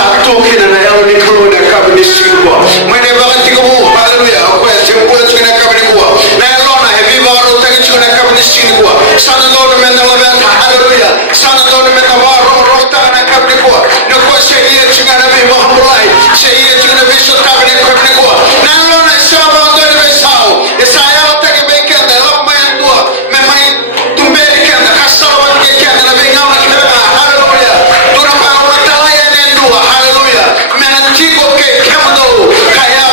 satu kina na ela ni kolo da kabini singwa mwene bakati ko haleluya kwa tempura china kabini kwa na elona heavy baro tagi china kabini singwa sana ndo mena leben haleluya sana ndo mena baro rota na kabini kwa na kwa sheria china na bi mahmulai sheria china bi so kabini kabini kwa na elona shaba ndo ni besao esaya tagi beke na lama ndo memai tumbeli kana kasaba ke kana na benga na haleluya tuna pa haleluya menantigo ke kemdo kaya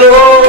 Lord.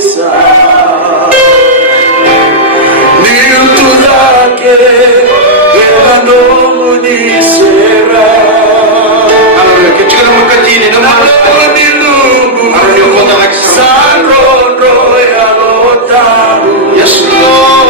sabesa Niltu zake Elano munisera Ketika mukatini nama Nilubu Sanro ya lotaru Yes Lord.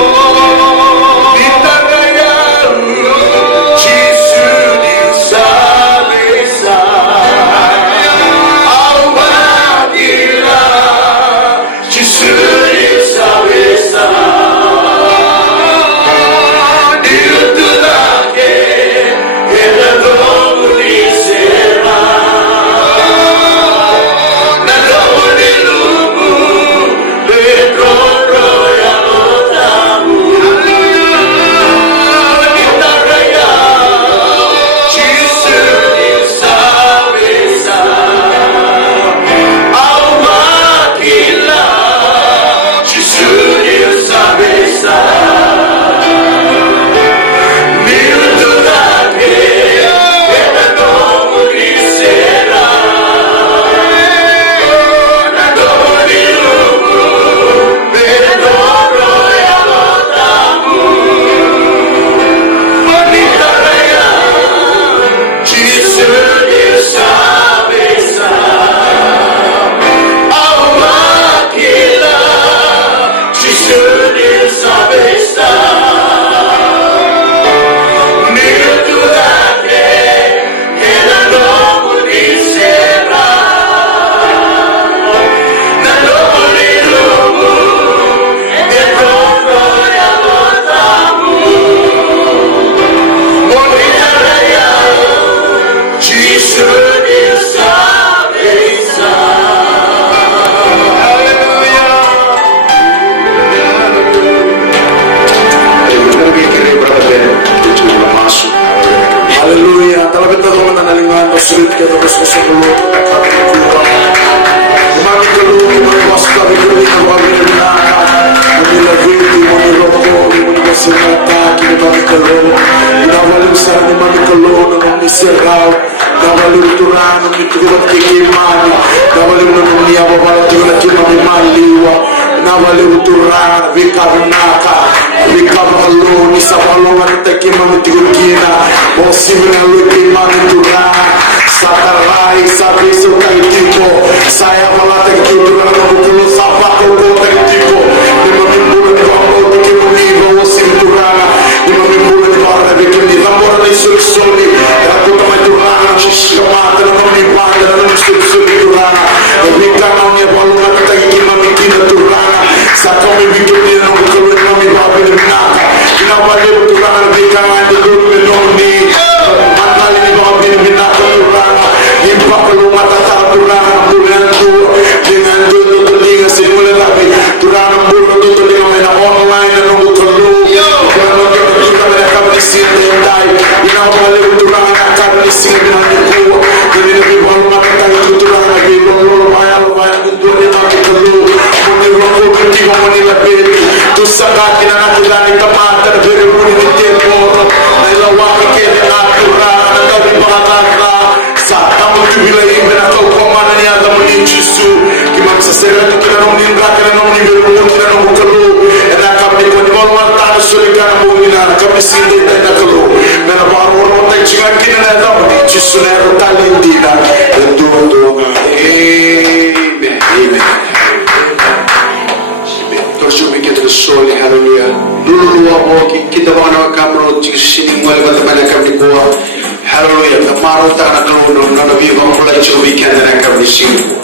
Hallelujah. Tomorrow, none of you going to let your weekend and I can receive.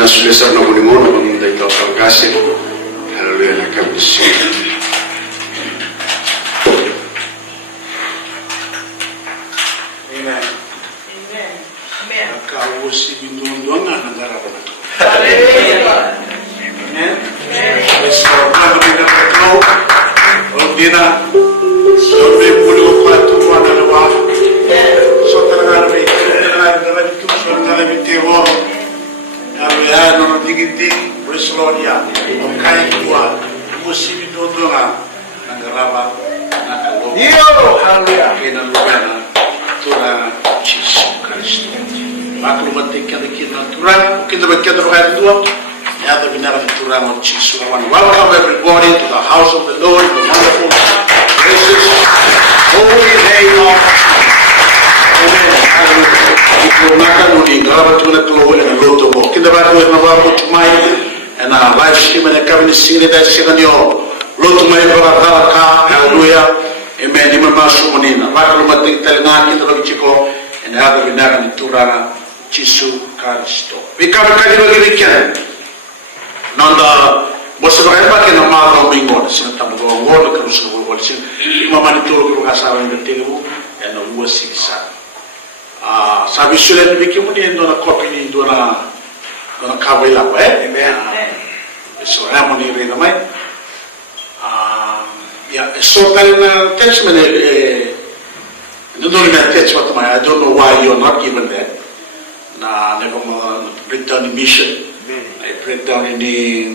na sulesa na muli mo na mga ikaw pagkasin. Hallelujah, nakabisi. Amen. Amen. Kausi binduan na nagarapan ito. Hallelujah. Amen. So, bago din ang pagkaw, o di na, so may muli ko pa ito po ang dalawa. So, talaga may ito, so talaga may tiro. Hallelujah, no natigit-tig, praise the Lord yan. Ang kaya kuwa, kausi binduan na nagarapan, nakalong. Hallelujah. Kinalugan na Tura Jesus Christ. Maka lumatik kada kita Tura, kita berkata berkata dua. Ya, the binara Tura of Jesus. Welcome everybody to the house of the Lord, the wonderful, gracious, holy name of Amen. Ito naka nuni garabat mo na tuloy na loto mo. Kita ba ko na ba ko tumay and live stream na kami singin tayo sa kanyo. Loto may para ka. Hallelujah. Amen. Di man masuk manina. Maka lumating talingan kita bagi ciko and hada binara ni Tura Jesus Christ. Ikaw kali bagi bikin. Nanda bosa ba ba kena mara mingo sina tabu ngol ka rusul ngol sin mama ni Tura ko kasara ni tegu and no wasisa. Sabi sulit bikin mo ni ndona kopi ni ndona kawai la amen. So amo ni rena mai. Yeah, so then text me. I don't know why you're not given that. Nah, never mind. Breakdown in mission. I breakdown in the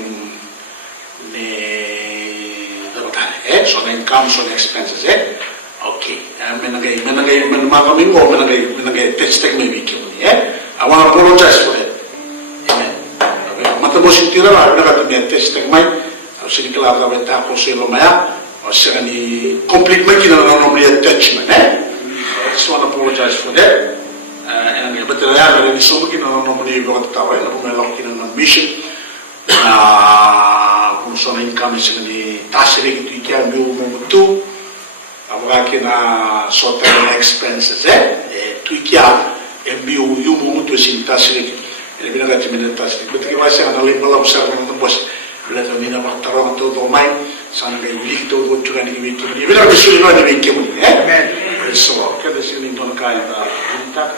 so then comes on expenses. Okay. Menagay text maybe. I want to apologize for that. Amen. Matapos yung tira ba? Nakatumi text may. Sige kala beta ko silo maya. Ni complete making an attachment. I just want to apologize for that. And but I have already so making an anomaly about the tower. I'm looking at a mission. Kung saan income is ni tasiri itu ikan biu mutu. Apakah na sotal expenses tu ikan biu mutu sin tasiri. Ini bila kata mina tasiri. Betul ke masa analis malam serba bos. Bila tu mina maktarong tu domai. Sana kay wilito go churan ni wilito ni bila bisul no ni bikem amen so kada sini don kaya ta unta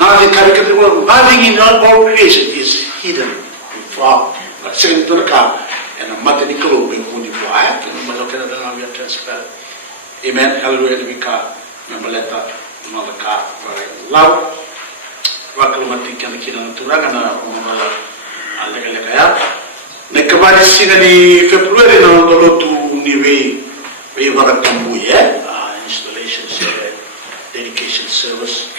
nothing in all creation is hidden from but sini don ka and a mathematical being kuni po ay kung malaki na lang ang transfer amen hallelujah bika membaleta no ka love wakil mati kan kinan turagan na umala alaga kaya Nekabali sina ni February na lolotu ni we barakambu installation service, dedication service.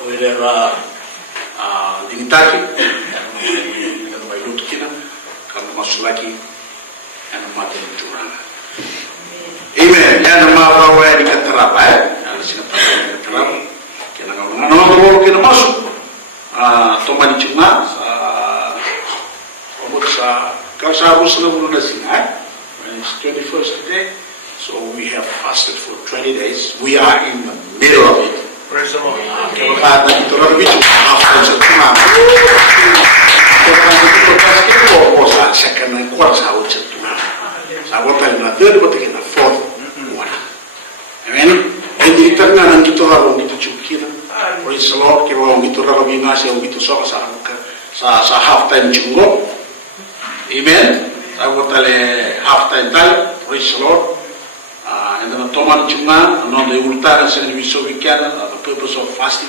Oirera dinitaki, ano may luto kina, kamo masulaki, ano matin turana. Amen. Yan ang mabawa ni katarapa ano sina pa ni katarapa. Kaya nga ano kina masuk. Tomani chunga it's 21st today, so we have fasted for 20 days. We are in the middle of it. Praise the Lord. Amen. Praise the Lord. Sa half time chungo. Amen. I will tell half time time. Praise the Lord. And then Toman Chunga, non the Ultara and we so we can the purpose of fasting.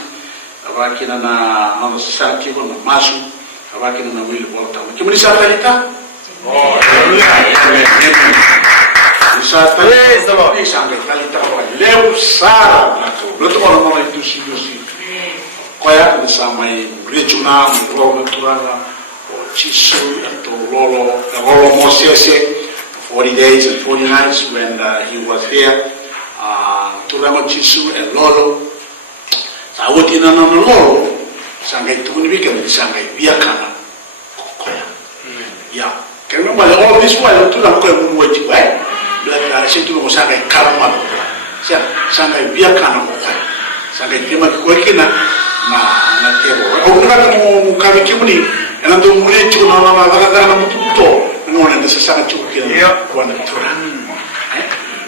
Avakina na non the Saki on the Masu, Avakina na will water. Can we say that? Oh, praise the Lord. Leu Sara, not all of you see. Koya the Samai, Rejuna, Turana. Chisu and Lolo Mosese 40 days and 40 nights when he was here. Turamo Chisu and Lolo. Sawotina no Lolo. Sangay Tunibikan, Sangay Viakana. Yeah. Can you remember all this while to the Koyamuji, right? Like I said to Sangay Karama. Sangay Viakana. Sangay Timakina. na tebo o nga mo kami kimuni ena do muli chu na na mututo ngone de sasa chu ke kwa na tura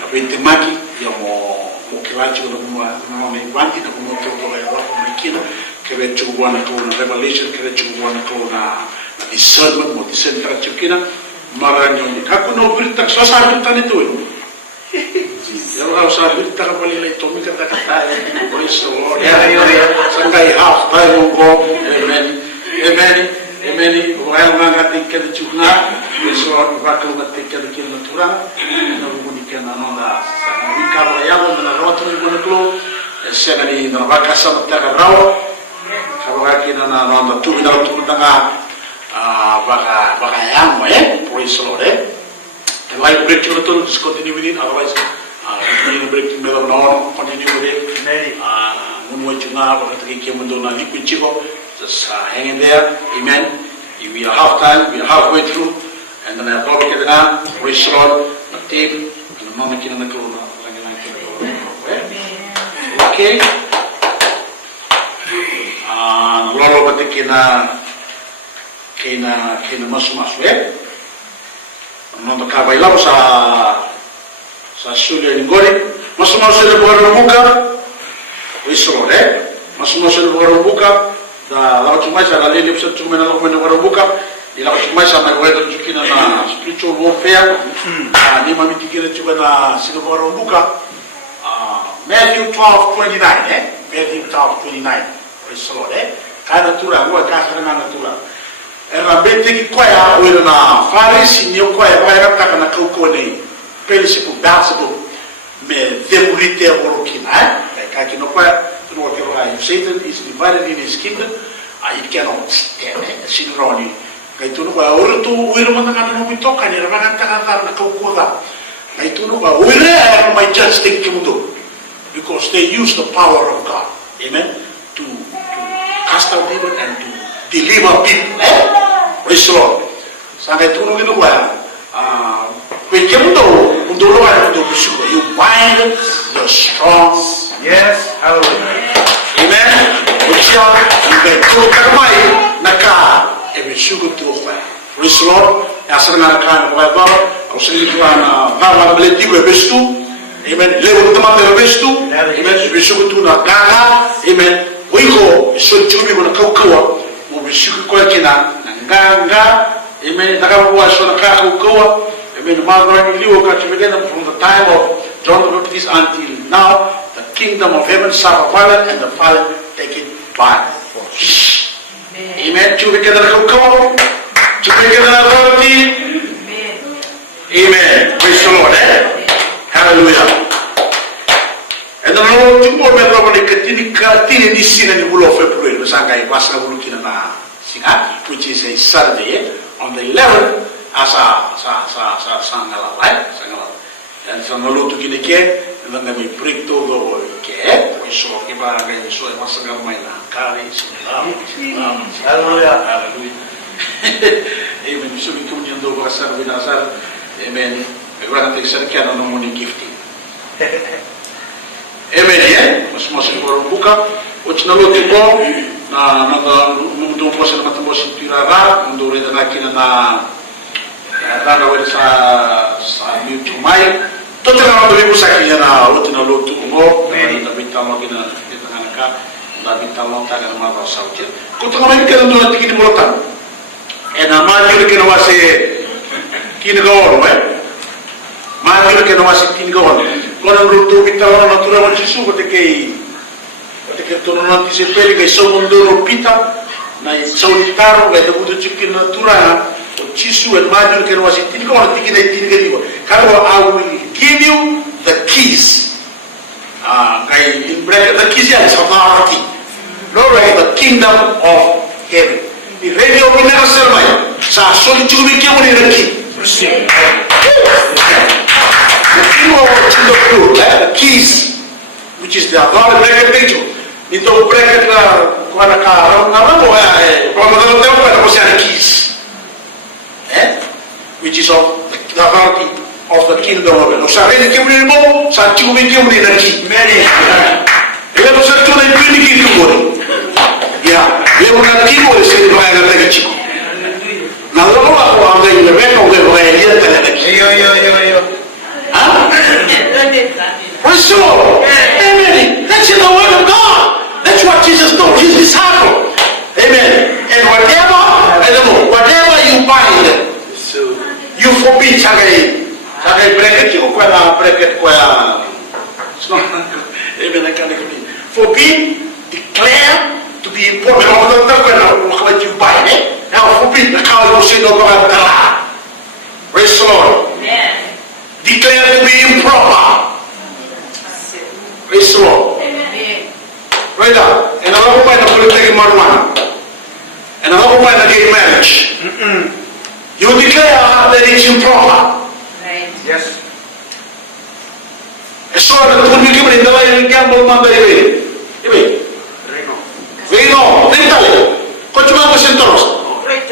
abente maki ya mo kilachi do mo na me wanti do mo to do ya mo kino ke ve chu wana to na revelation ke ve chu wana to na discernment mo discernment chu kina maranyo ni kakuno birta sasa birta ni to eu usar birta ka pali le to mi ka ta praise the Lord sangai half time go amen amen well nga tikka de chuna so va ko nga tikka de kila natura na bubunika na nonda sa wika ba ya mo na roto ni ko klo segani na va ka sa ta ka rawo ka ba ki na na tu na tu tanga baka yang mo praise the Lord and like break to the discontinue with it otherwise continue breaking me no continue with it munwa chuna ba ta ki mundo na ni kuchigo just hang in there amen we are half time we are halfway through and then I go get na praise the Lord the team and the moment in the corona okay lolo ba kina mas não acaba aí lá sa sulle ngori mas le boro muka isso mas le boro muka da la chuma sa la lele psa chuma na lo boro muka ila chuma sa na goeto chukina na spiritual warfare ni mami tikira chuba na sile boro muka Matthew 12:29 Matthew 12:29 praise the Lord kana tura ngwa ka sana na tura era bete ki kwaya wera na farisi ni kwaya kwaya ka na kauko ne pelisi ku basabo me demulite orokina ka kino kwaya no ke ra Satan is divided in his kingdom it cannot stand sinroni kai tu no kwa orto wera mana kana no mitoka ni ra kana ka na kauko da kai tu no kwa wera my just think kimundo because they use the power of God amen to cast out demon and to deliver people praise the Lord sangai tunu gitu ya perché mundo lo va mundo bishuko you bind the strong Yes, hallelujah. amen uchiya ngai tu karmai naka bishuko tu kwa praise the Lord asana kan kwa ba ausili na mama beleti kwa bestu amen leo tamate bestu amen bishuko tu na gaga amen wiko so chumi kuna kaukawa mo bishuko kwa kina nganga amen takabuwa so na kaukawa amen marani liwo ka chimegena from the time of John the Baptist until now the kingdom of heaven suffer violence and the violent take it by force amen chumegena kaukawa chumegena roti amen praise the Lord hallelujah. And the Lord to more than one katini ni sina ni bulo February sangai pasna bulu kina na singa which is a Saturday on the 11th asa sangala right sangala and so no luto kine ke and then we break todo ke so ke ba ga so masanga mai na kali singa hallelujah amen so we come yendo ba sa na sa amen agora tem que ser que não money gifting amen mas por buka ochna lote ko na mundo po sa matambo sintirara mundo reda na kina na dana wer sa mi tumai toto na ndo busa kina na ochna lote ko na bitamo kina ka na bitamo ta na ma sa uche ko to ngai kina ndo tikini molota na ma jure kina wase kina go ma jure kina wase kina go kono rutu bitalo natura wa Gesù che torno anticipe che sono un loro pita na solitaro che dovuto cikin natura o Gesù e immagino che non si ti ricordo che dico caro I will give you the keys in break the keys is authority Lord the kingdom of heaven the radio will never sell my sa solitude che vuole the keys which is the authority break itu bracket la kuana ka na mo como no tengo para posar keys which is of the authority of the kingdom of God. Sa rene ke mo sa chumi ke mo na ki many ele no sa tu na pini ki ko Lewu na timo le sini ba ga tagi chiko. Na lo lo ko anga ile be ko ge ba ile tele de. Yo. Ah? Praise the Lord. Amen. That's in the word of God. That's what Jesus told his disciple. Amen. And whatever you bind, you forbid. Sagai bracket you ko na bracket ko ya. Amen. I can't agree. Forbid, declare to be important. What you bind it. Now forbid the cow you say no go. Praise the Lord. Amen. Declare to be improper. Praise the Lord. Amen. Right now, and I hope I don't take marijuana. And I hope I don't get marriage. You declare that it's improper. Right. Yes. So that when you give it in the light, you can't believe it. Vino, Italy. What you want to say to us? Right.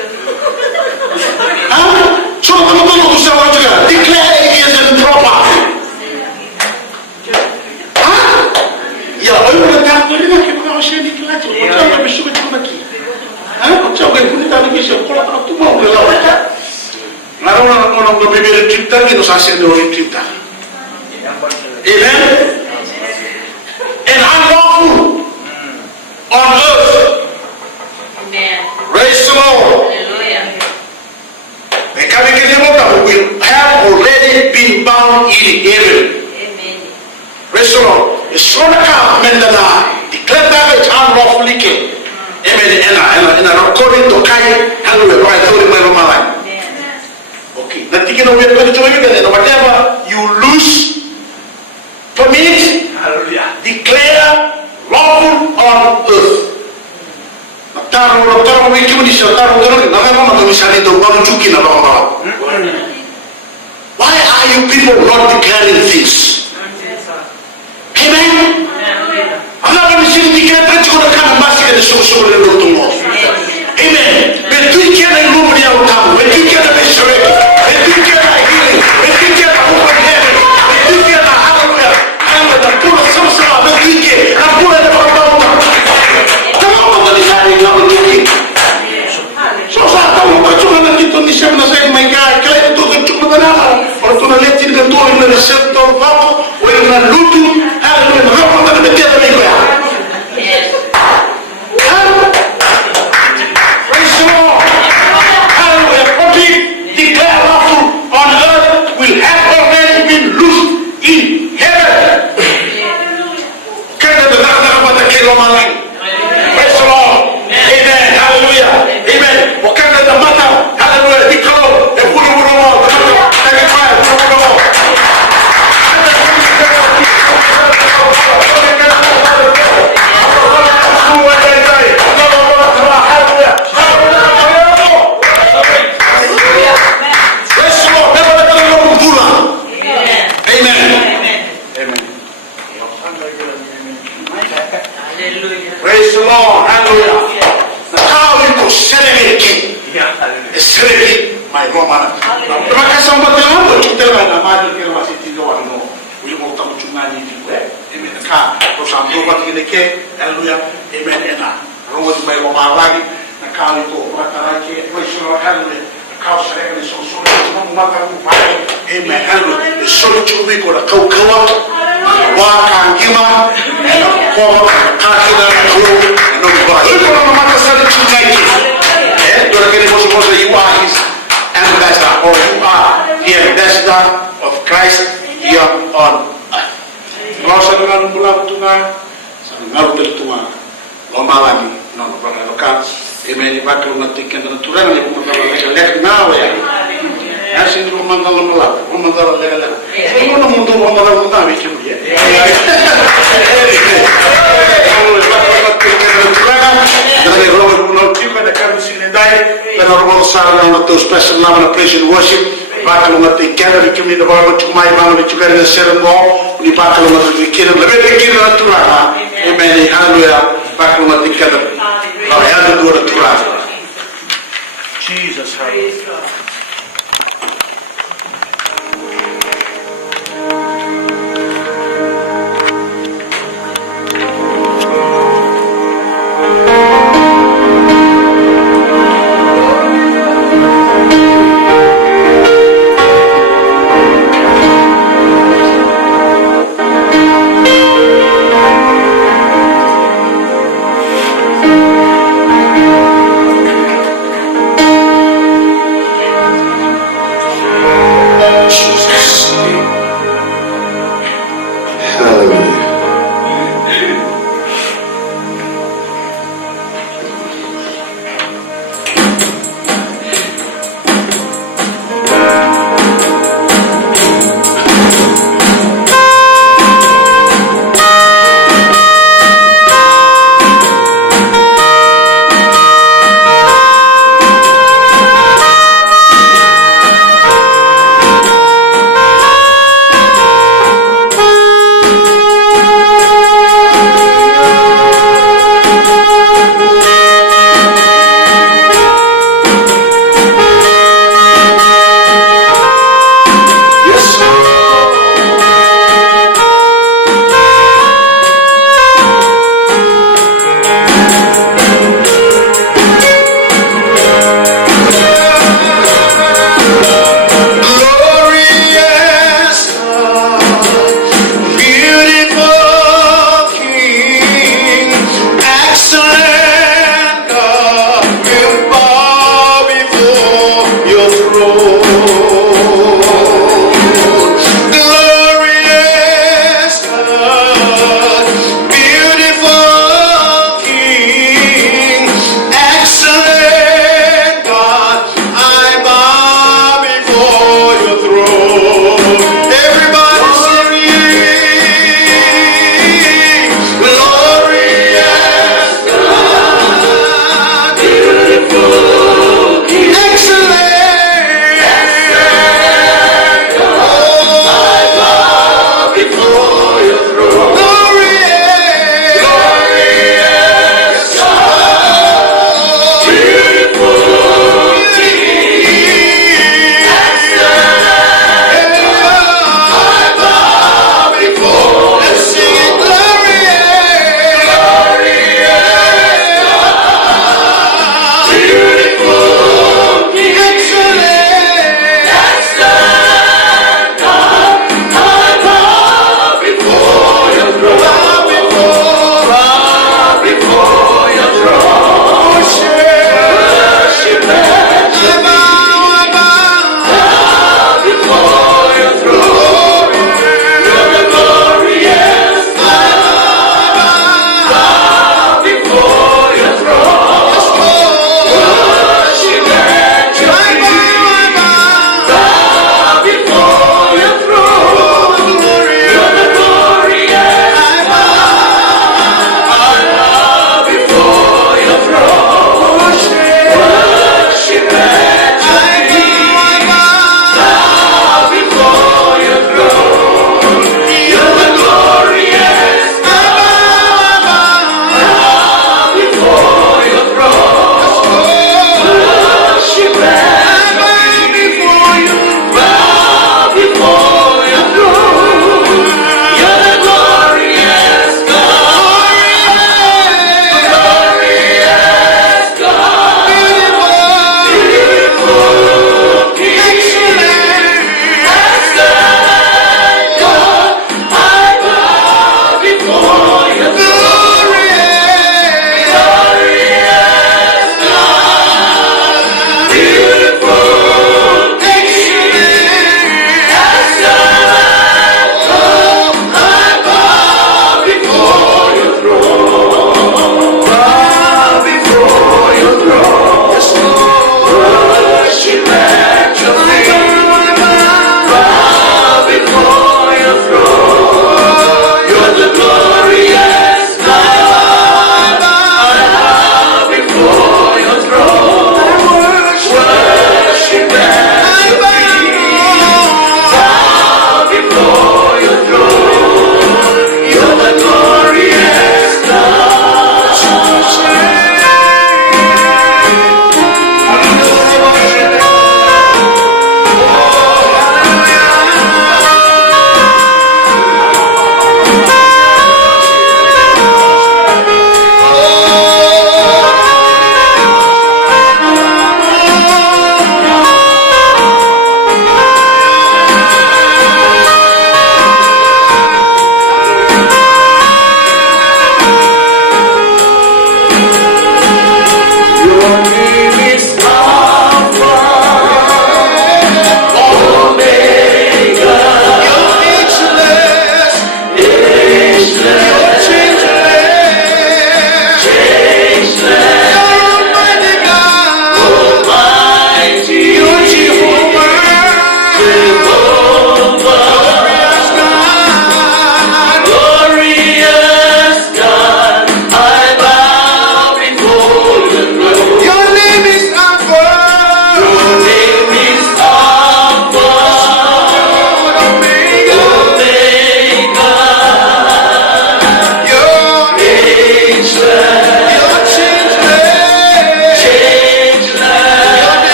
So I'm going to say what you got. Declare it is improper. Ya, oyo na ko ni na ko share ni kila tu. Ko ta be shuba tu maki. Ko ta be kuni ta ni sho ko la tu mo la wata. Ngaro na mo no be be tripta ki no sa se do tripta. Amen. And unlawful on earth. Amen. Praise the Lord. Hallelujah. The coming kingdom will have already been bound in heaven. Amen. Praise the Lord. Sonaka mendana declare that it's unlawfully killed. Amen. And according to Kai, hallelujah. Right, I told him my life. Okay. Nothing in the way to you, whatever you lose, permit, Hallelujah. declare lawful on earth. Taro wiki muni sio taro ngero na mama ndo misali ndo kwa chuki na baba. Why are you people not declaring this? Amen. I'm not going to see the cat that's going to come and mask the social and look to more. Amen. But we can remove the outcome. But we can resurrect. But we can healing. But we can open heaven. But we can hallelujah. Hallelujah. Put a social. But we can. I'm putting the bottom. Come on, what is happening now? So far, I'm going to go to the seven and say, my God, can I do the two banana? Or to the left in the door in the receptor bubble? Or in the looting? Hallelujah. Praise the Lord. Hallelujah. Declare lawful on earth will have already been loosed in heaven. Praise the Lord. Amen. Hallelujah. Amen. Hallelujah. Praise the Lord. Hallelujah. How you could celebrate celebrate my Roman. Maka sambat yang kita lah nama kita masih tinggal wano. Uli mau tahu cuma ni juga. Amen. Ka terus sambil buat kita ke. Hallelujah. Amen. Enak. Rumah my Roman lagi. Nak kau itu mata lagi. Praise the Lord. Hallelujah. Kau saya ni sosok cuma mata mupai. Amen. Hallelujah. Sosok cuma kau kau kau. Wah kangima. Kau kakina kau. No God. Itu kalau mata saya cuma ini. You are his ambassador, or you are the ambassador of Christ here on earth. Kalau saya dengan bulan tuna, saya ngaruh dari tuna, lama lagi, non berlakukan. Amen. Ibarat nanti kita turun ni pun kalau kita lihat nawa ya, asin rumah dalam melap, rumah dalam legal. Semua orang mundur rumah dalam tuna macam dia. Dari rumah pulau tiba dekat sini dah. Dan orang sahaja yang tu special nama praise and worship. Bakal mati kira bikin di bawah cuma imam juga dengan serembo. Di bakal mati kira lebih kira tulah. Amen. Hallelujah. Bakal mati kira. Kalau ada dua tulah. Jesus. Hallelujah.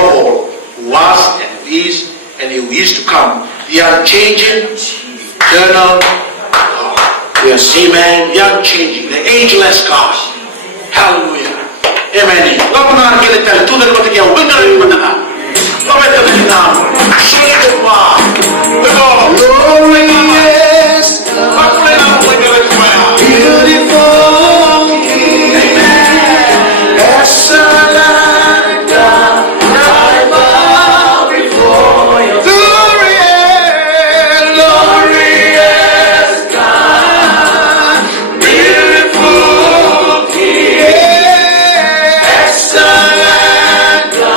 above all, who was and who is to come, the unchanging, eternal God. The Amen, the unchanging, the ageless God. Hallelujah. Amen. Lagu na kita tahu tu dari kita yang benar di mana. Kau betul di nama. Syukur. Glorious, Apa yang nak buat kita semua? beautiful King. Amen. Excellent God, I bow before you. Glorious, glorious God, beautiful King. Excellent God,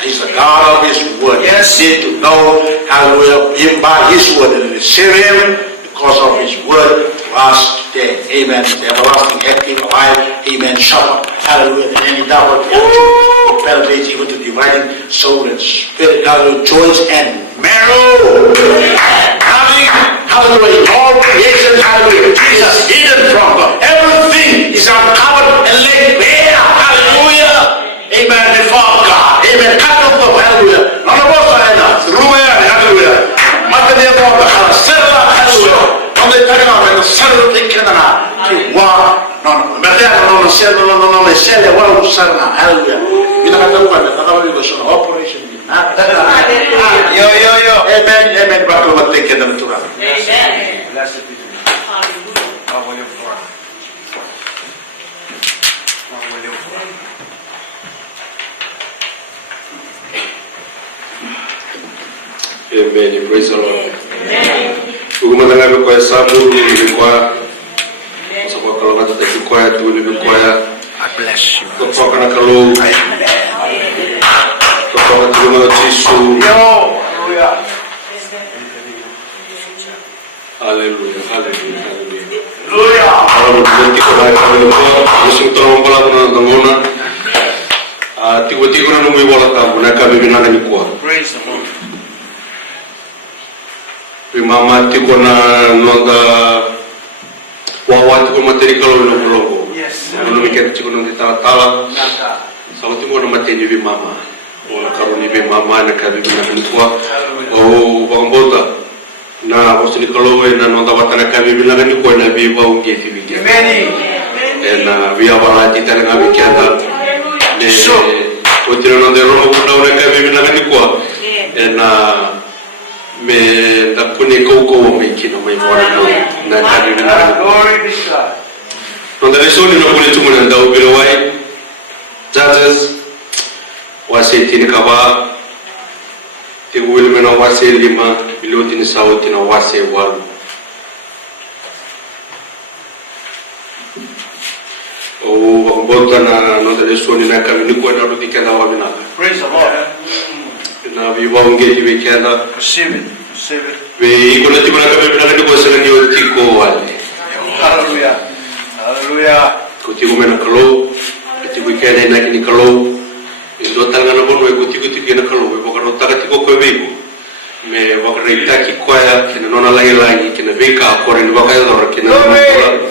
He's the God of His word. Yes. Need to know, hallelujah, Him by His word and receive Him because of His word to us today. Amen. The everlasting, active, alive, amen, sharper, hallelujah, than any doubt, it penetrates even to dividing soul and spirit, hallelujah, joints and marrow. Having, hallelujah, all creation, hallelujah, Jesus hidden from God. Everything is uncovered and laid bare, hallelujah. Amen, before God. Amen. Cut off the hallelujah. None of us are in us. Hallelujah. Matthew, hallelujah. Don't they take off and the son of the Canada to walk? No, hallelujah. You know, operation. Yo. Amen. Back to what they can do. Amen. Blessed be the name. Hallelujah. Amen. Praise the Lord. Tugumadanga kwa sababu nilikuwa sababu kalau kata tekukwa tu nilikuwa I bless you. kutoka na kalau kutoka tugumada Yesu. Hallelujah. Kalau nanti kalau kami lupa musim tolong pula dengan tanggungan. Tiga-tiga mwi wala tamu na kami binanga ni kwa. Praise the Lord. Mama tiko na nonda wawati ko materi kalau lo. Yes. Ano mikir tiko nonda tala. Naka. Sawa tiko na materi bi mama. Wala karuni bi mama na kami binanga ni kwa. Hallelujah. Oh bang bota. Na wasini kalau na nonda watana kami binanga ni kwa na bi ba unge ti bi. Amen. Na bi awala ti tala ngabi kiata. So. Otira nonda ro na una kami binanga ni kwa. Na me da pune koko me kino mai mora na kami binanga. Glory be to God. Nonda resoni no pune tumuna ndau bilowai. Judges wase tini kaba tigu wilmena wase lima bilotini sauti na wase walu. O bota na nonda resoni na kami ni kwa daru dikenda wabina. Praise the Lord. Na viva ungeji wikenda Receive it. Receive it. we ikona tibuna kami binanga ni kwa sila ni otiko wale. Hallelujah. Hallelujah. Kutigu mena kalau kutigu kena na kini kalau indo tanga na bono kutigu kena kalau we bokaro taga tiko ko bego me bokaro itaki kwaya kina nona lagi kina beka kore ni bakaya dor kina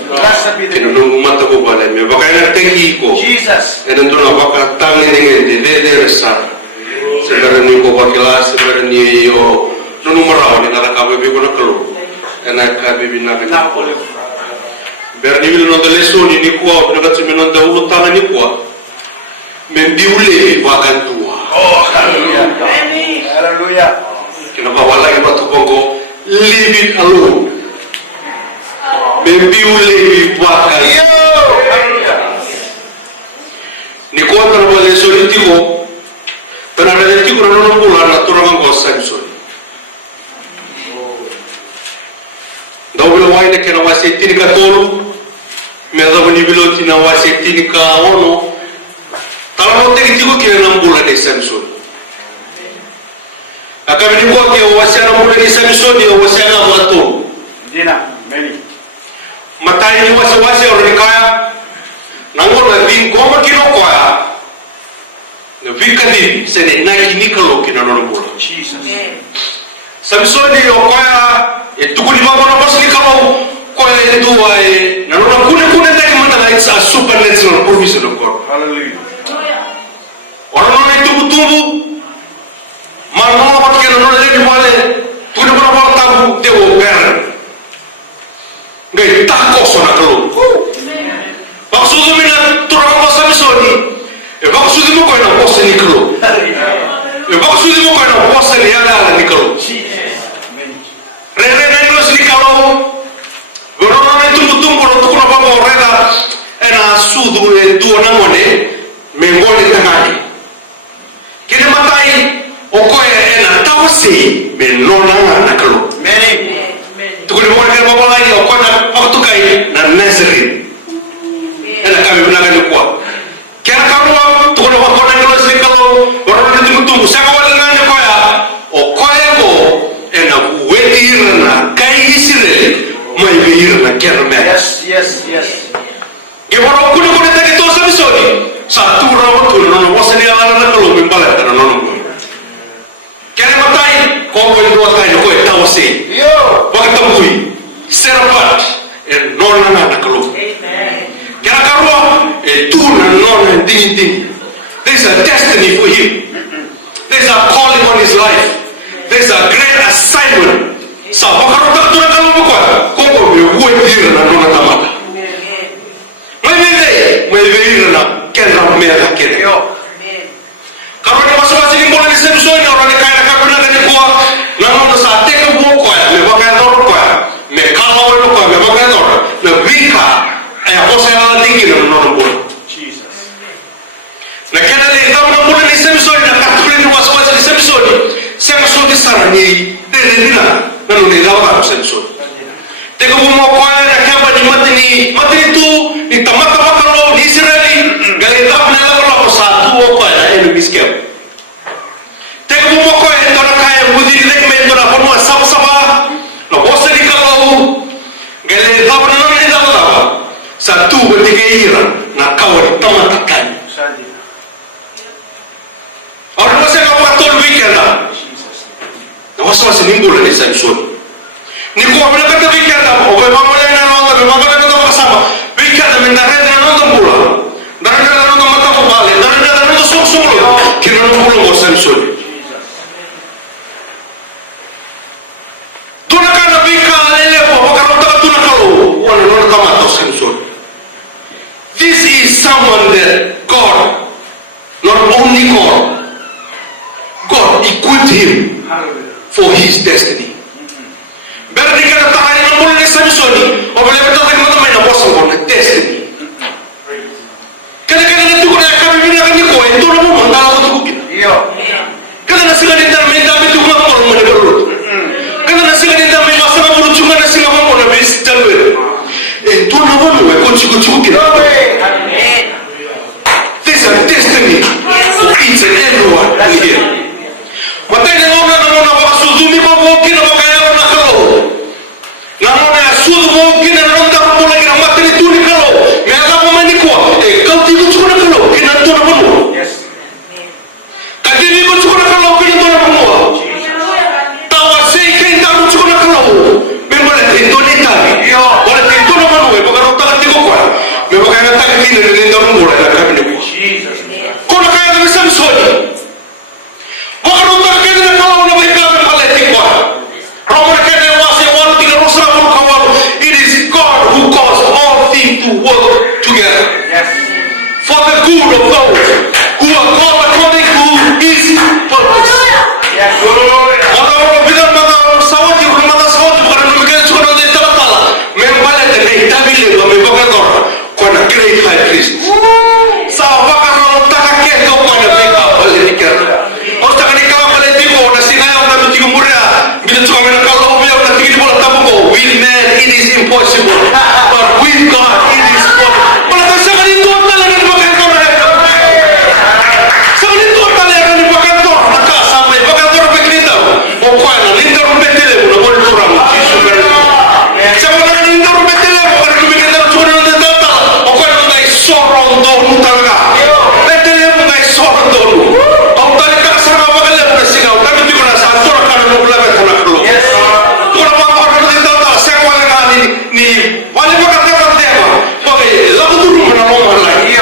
Blessed be the kina name. no mata ko bale me bakaya teki ko Jesus. enen dona baka tangi ninge de resa sedara ni ko bakila sedara ni yo no numero ni nada ka bego na kalau ena ka bebi na Now, Holy berni wil no dele soni ni kwa daga tsime no da ulo tanga ni kwa membiule wakantua Oh, hallelujah. Hallelujah. kina ba wala ke patu bongo leave it alone membiule wakan Hallelujah. ni kwa tara wale soni tiko tara rele tiko no no bula na turanga ko Samson dawlo waine kena wase tini ka tolu me dawni biloti na wase tini ka ono talo te tiko kena mbula de Samson akabini kwa ke wase na mbula de Samson ni wase na wato Dina. Many. matai ni wase ori kaya nango na bin goma kino kwa na vikadi sene na kinikalo kina no mbula Jesus. Samson ni okoya tukuni mambo na basi kama kwa dua na nona kuna ndani manda it's a supernatural provision of God. Hallelujah. Orang itu tubuh mana wat kena nona jadi wale tuna berapa tabu dewo ber ngai tak kosong nak lu maksudnya mina turang masa misoni maksudnya mau kau nak bosan ni kalau maksudnya mau kau nak bosan ni ada ni kalau rene nengos ni kalau gorona itu betul kalau tu kenapa mau reda ena sudu dua namone mengoli tengani kini matai okoye ena tausi menona na kalau Many. tukuni mau kan bawa lagi okona waktu kai na nesri ena kami benaga ni kuat kena kalau tukuni wakona nengos ni kalau gorona itu betul saya kawal ngani koya okoye go ena wetirna kai isire mai veirna kerme Yes, yes, yes. geboro kuno tadi to Samsoni satu rawa tu nono wasani ala na kalau mimbala kana nono kene matai ko do tai ko tawse Yo. wakta mui serapat nona na kalau kena karwa tu na nona ding there's a destiny for him there's a calling on his life there's a great assignment sa bakaro tak tu kalau ko be wetir na nona tamata mai veir na kena mera kena Yo. kalau ni masuk ni boleh Samson ni orang ni kaya kabuna ni kuah namun saat itu buku ya me bagai dor kuah me kalau lu kuah me bagai dor na vika apa saya tinggi na nono buku Jesus. na kena ni tahu na boleh ni Samson na katulin ni masuk ni Samson Samson di sana ni dina na ni dapat Samson teko mo kuah na kaba ni mati tu ni tamata bakalo di Israeli gali tap na la ko satu apa ya ini miskem teko mo ko en dona kaya mudiri lek me dona kono sama no bosa di kalau gali tap na ni dapat satu bertiga ira na kawari tamata kan Sandy. himbula ni Samson. Ni kuwa bila kata wikenda, obe mamole na nonda, mamole na nonda sama. Wikenda mendaret na nonda mbula. Darada na nonda mata kubale, darada na nonda sok-soklo. Kina nonda mo Samson. Tuna kana wika lele po, wakarota tuna kalo. Wana nonda kamata Samson. This is someone that God, not only God equipped him for his destiny. Berarti kata tahanin ang mula ni Samson, o boleh betul tak kita main apa sangkut destiny. Kadang-kadang itu kena kami bina ni kau itu nama mandala aku tu kita. Kadang nasi kan kita main tapi tu mana orang mana berurut. Kadang nasi kan kita main masa nak berurut cuma nasi kan mana best jalur. Itu nama mana kunci-kunci kita. This is a destiny for each and everyone here. Matay na muna makasuzumi mo mungkin na makayaro na kalo. Namuna suzumi na ronda mo lagi na matay ni tuni kalo. May aga mo manikwa. Kau tigo chuko na kalo. Kinanto na mo. Kadini mo chuko na kalo. Kinanto na mo. Tawa say kain taro chuko na kalo. May mula tinto ni tabi. Wala tinto na mo. Baka ronda ka tigo kwa. May baka nga tayo kinaninda mo mula na kami ni mo. Kung nakaya kami Samson. Bagaimana kita kalau nak berkata politik buat? Ramai kita wasi orang tidak usah berkawan. It is God who causes all things to work together for the good of those who are called according to His purpose. Orang bilang mana sawat bukan mereka cuma nanti tala-tala. Membalik dan tapi lepas membalik orang. Kau nak great high priest. Sahabat kalau tak kakek kau pada mereka politik. With man it is impossible, but with God it is possible. Kalau sangat itu adalah yang dipakai orang. Sangat itu adalah yang dipakai orang. Maka sampai pakai orang bekerja. Pokoknya lintar betul, boleh kurang. Jangan lintar betul, bukan bekerja cuma nanti datang. Pokoknya nanti sorong dulu tangga. Betul nanti sorong dulu. Kau tadi kan sama pakai lepas singa. Tapi juga nasi antar kan boleh betul dulu. Ni wale pakatnya tema pakai lagu tu mana nomor lagi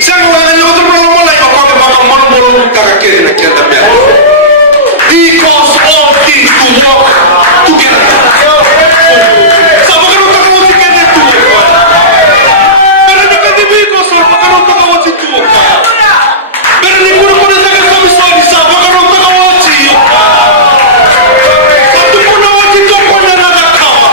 saya wale lagu tu mana nomor lagi pakai pakai mana boleh kakak kiri nak kita biar because all things to work together sama kan untuk kamu tiket itu karena dekat di because sama kan untuk kamu itu karena ni pun jangan kami sahaja sama kan untuk kamu itu satu pun awak itu pun ada nak kamu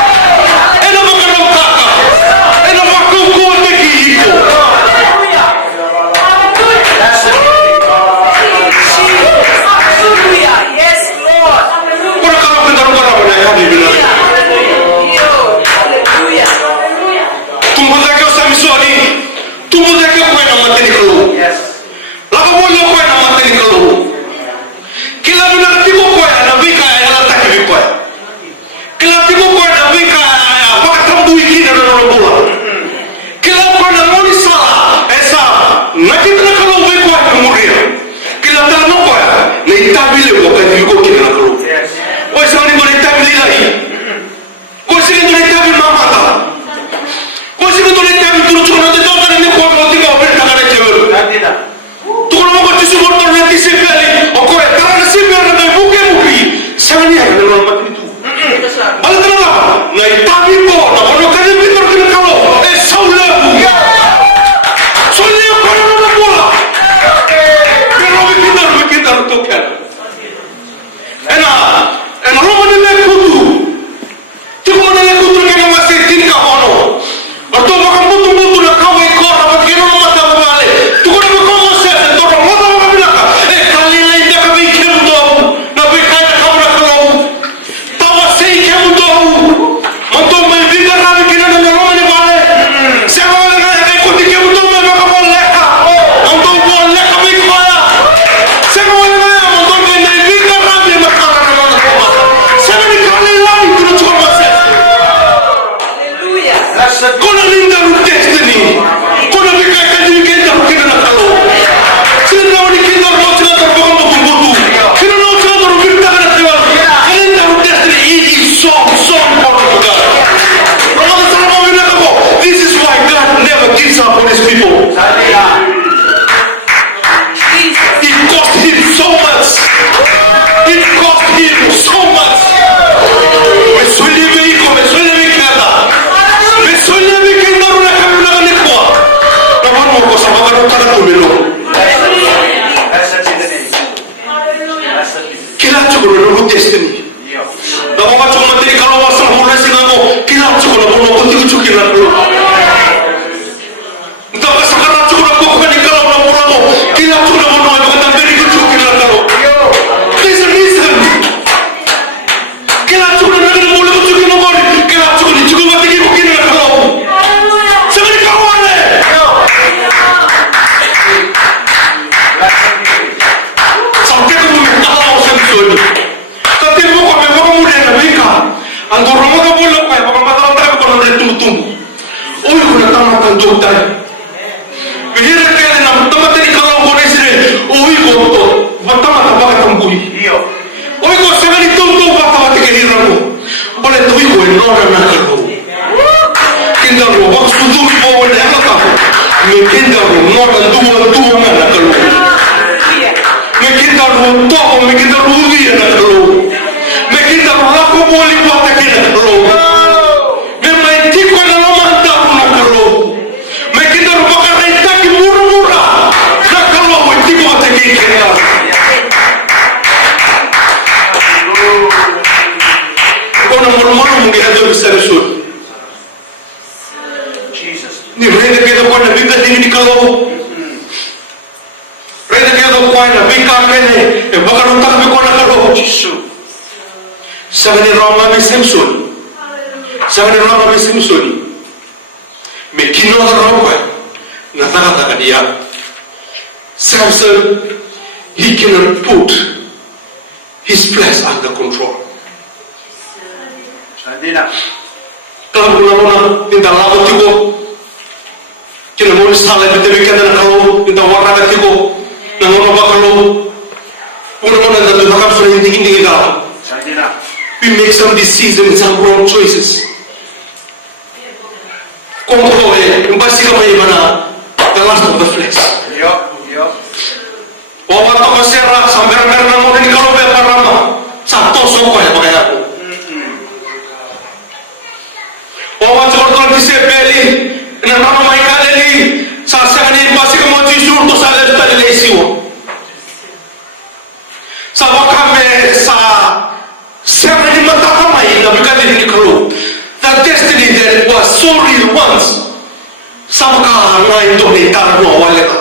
kalau. Reda kaya kuai na bika kene e bakaru tak be kona kalau Yesus. Sagani Roma me Samson. Sagani Roma me Samson. Me kino da Roma na taka dia. Samson, he cannot put his flesh under control. Sandina. Kalau guna tinta lawa tigo, kena mau salah betul kena kalau tinta warna tigo, nangono bakalo, guna nanti tu takap sudah ini kalau. Sandina. We make some decisions, some wrong choices. Kontrol pasti kami mana the last of the flesh. Yo. Wawa toko serah sampai mereka mau ini kalau berapa satu soko ya pakai aku. Wawa cakap di sepeli, nama mereka ini sasa ini pasti kamu jujur tu salah tu tadi lesiwo. Sabak kami siapa ini mata kami nak berkata ini kalau the destiny that was so real once, sabak kami itu ni taruh awal leka.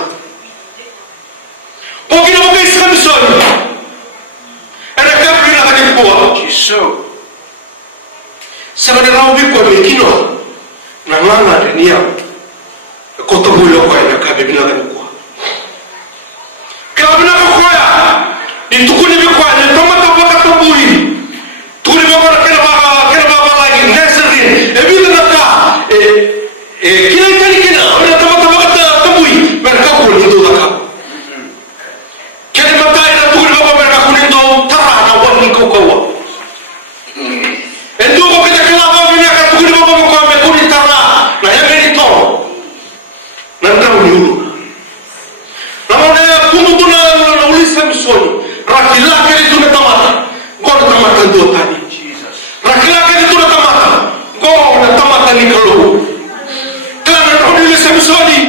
Mungkin apa yang kami soal? Ada kami nak ada kuat. Yesus. Sebenarnya orang berkuat mungkin nanganga dunia. Kota bulu kau yang kami bina ada kuat. Kalau bina kuat, itu kuni berkuat. Tamat tamat kata bui. Kuni berkuat kena apa lagi? Neserin. Bila nak kena kali kena. Bila tamat kata bui. Mereka kuni itu tak. Kali mata ina tukul bapa mereka kuning tu tarah na wan ni kau kau. Itu kau kita kelapa punya kan tukul bapa kau me kuning tarah. Na yang ini tu. Nanda ulu. Namun dia kumu tu na ulis Samson. Rakilah kali tu na tamata. Kau na tamata dua tadi. Rakilah kali tu na tamata. Kau na tamata ni kalau. Kerana orang ulis Samson ni.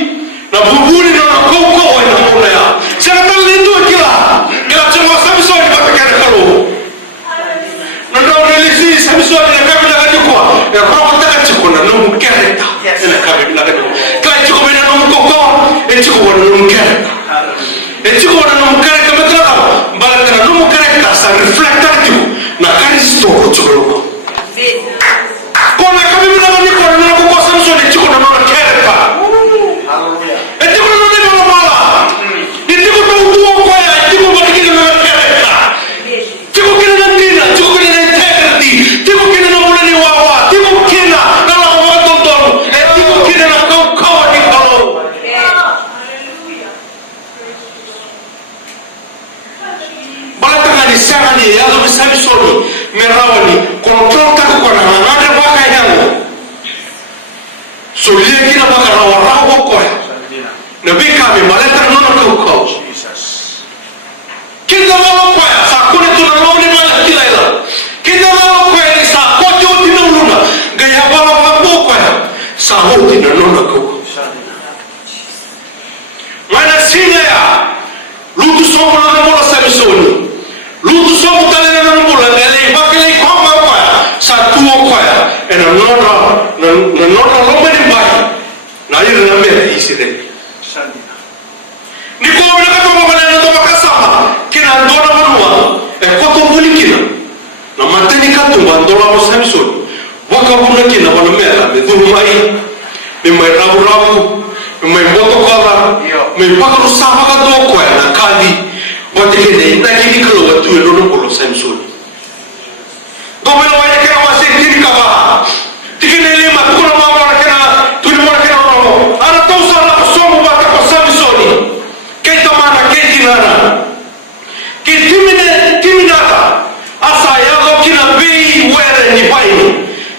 Na bubuli na kau yang nak ya. Siapa lindu kila cuma Samson pakai kalau. Nanda relisi Samson yang kami nak cukup. Ya kalau kita cukup na nung kereta. Yang kami nak cukup. Kalau cukup na nung koko, cukup na nung kereta. Cukup na nung kereta betul tak? Balik na nung kereta sa reflektor tu. Na Kristo cukup. Kau nak kami nak cukup na nung koko Samson cukup na nung kereta. Haleluya. Itu kalau nanti malam malam. Itu kau tahu dua kau ya, itu kau balik ke dalam kereta. Itu kena nanti, itu kena integrity, itu kena nak ni wawa, itu kena nak lawan tonton, itu kena nak kau ni kalau. Balik tengah ni siapa ni? Ya tu Samson ni, merawan ni, kontrol tak kau nak ada pakai yang. So dia kena pakai rawa kau ya. Nabi kami balik tengah kau. Kita mahu kaya, sakun itu nalau ni malah kilala. Kita mahu kaya ni sakun jauh tidak luna. Gaya malam mampu kaya, sahut tidak luna kau. Mana sini ya? Lutu semua nak mula Samson. Lutu semua kali nak mula. Lelai pakai kau mahu kaya, satu kaya. Ena nona lomba ni bayi. Naya nama isi deh. Ni kau nak kata apa mana tu pakai sama? Kena dona manua. Kau tu boleh kena. Nama tadi kata bandora apa Samson. Waka pun nak kena mana merah. Itu rumai. Memai rabu-rabu. Memai botol kala. Memai pakai rusak pakai dua kau nak kali. Buat kena. Nak kini keluar tu yang dona puluh Samson. Kau belum banyak kena masih kini kawah. Tiga lima tu kau nama orang kena. Tu nama orang kena orang. Ada tahu salah semua buat apa Samson ni. Kita mana kita mana? Kita asaya lo kina bei wera ni pai.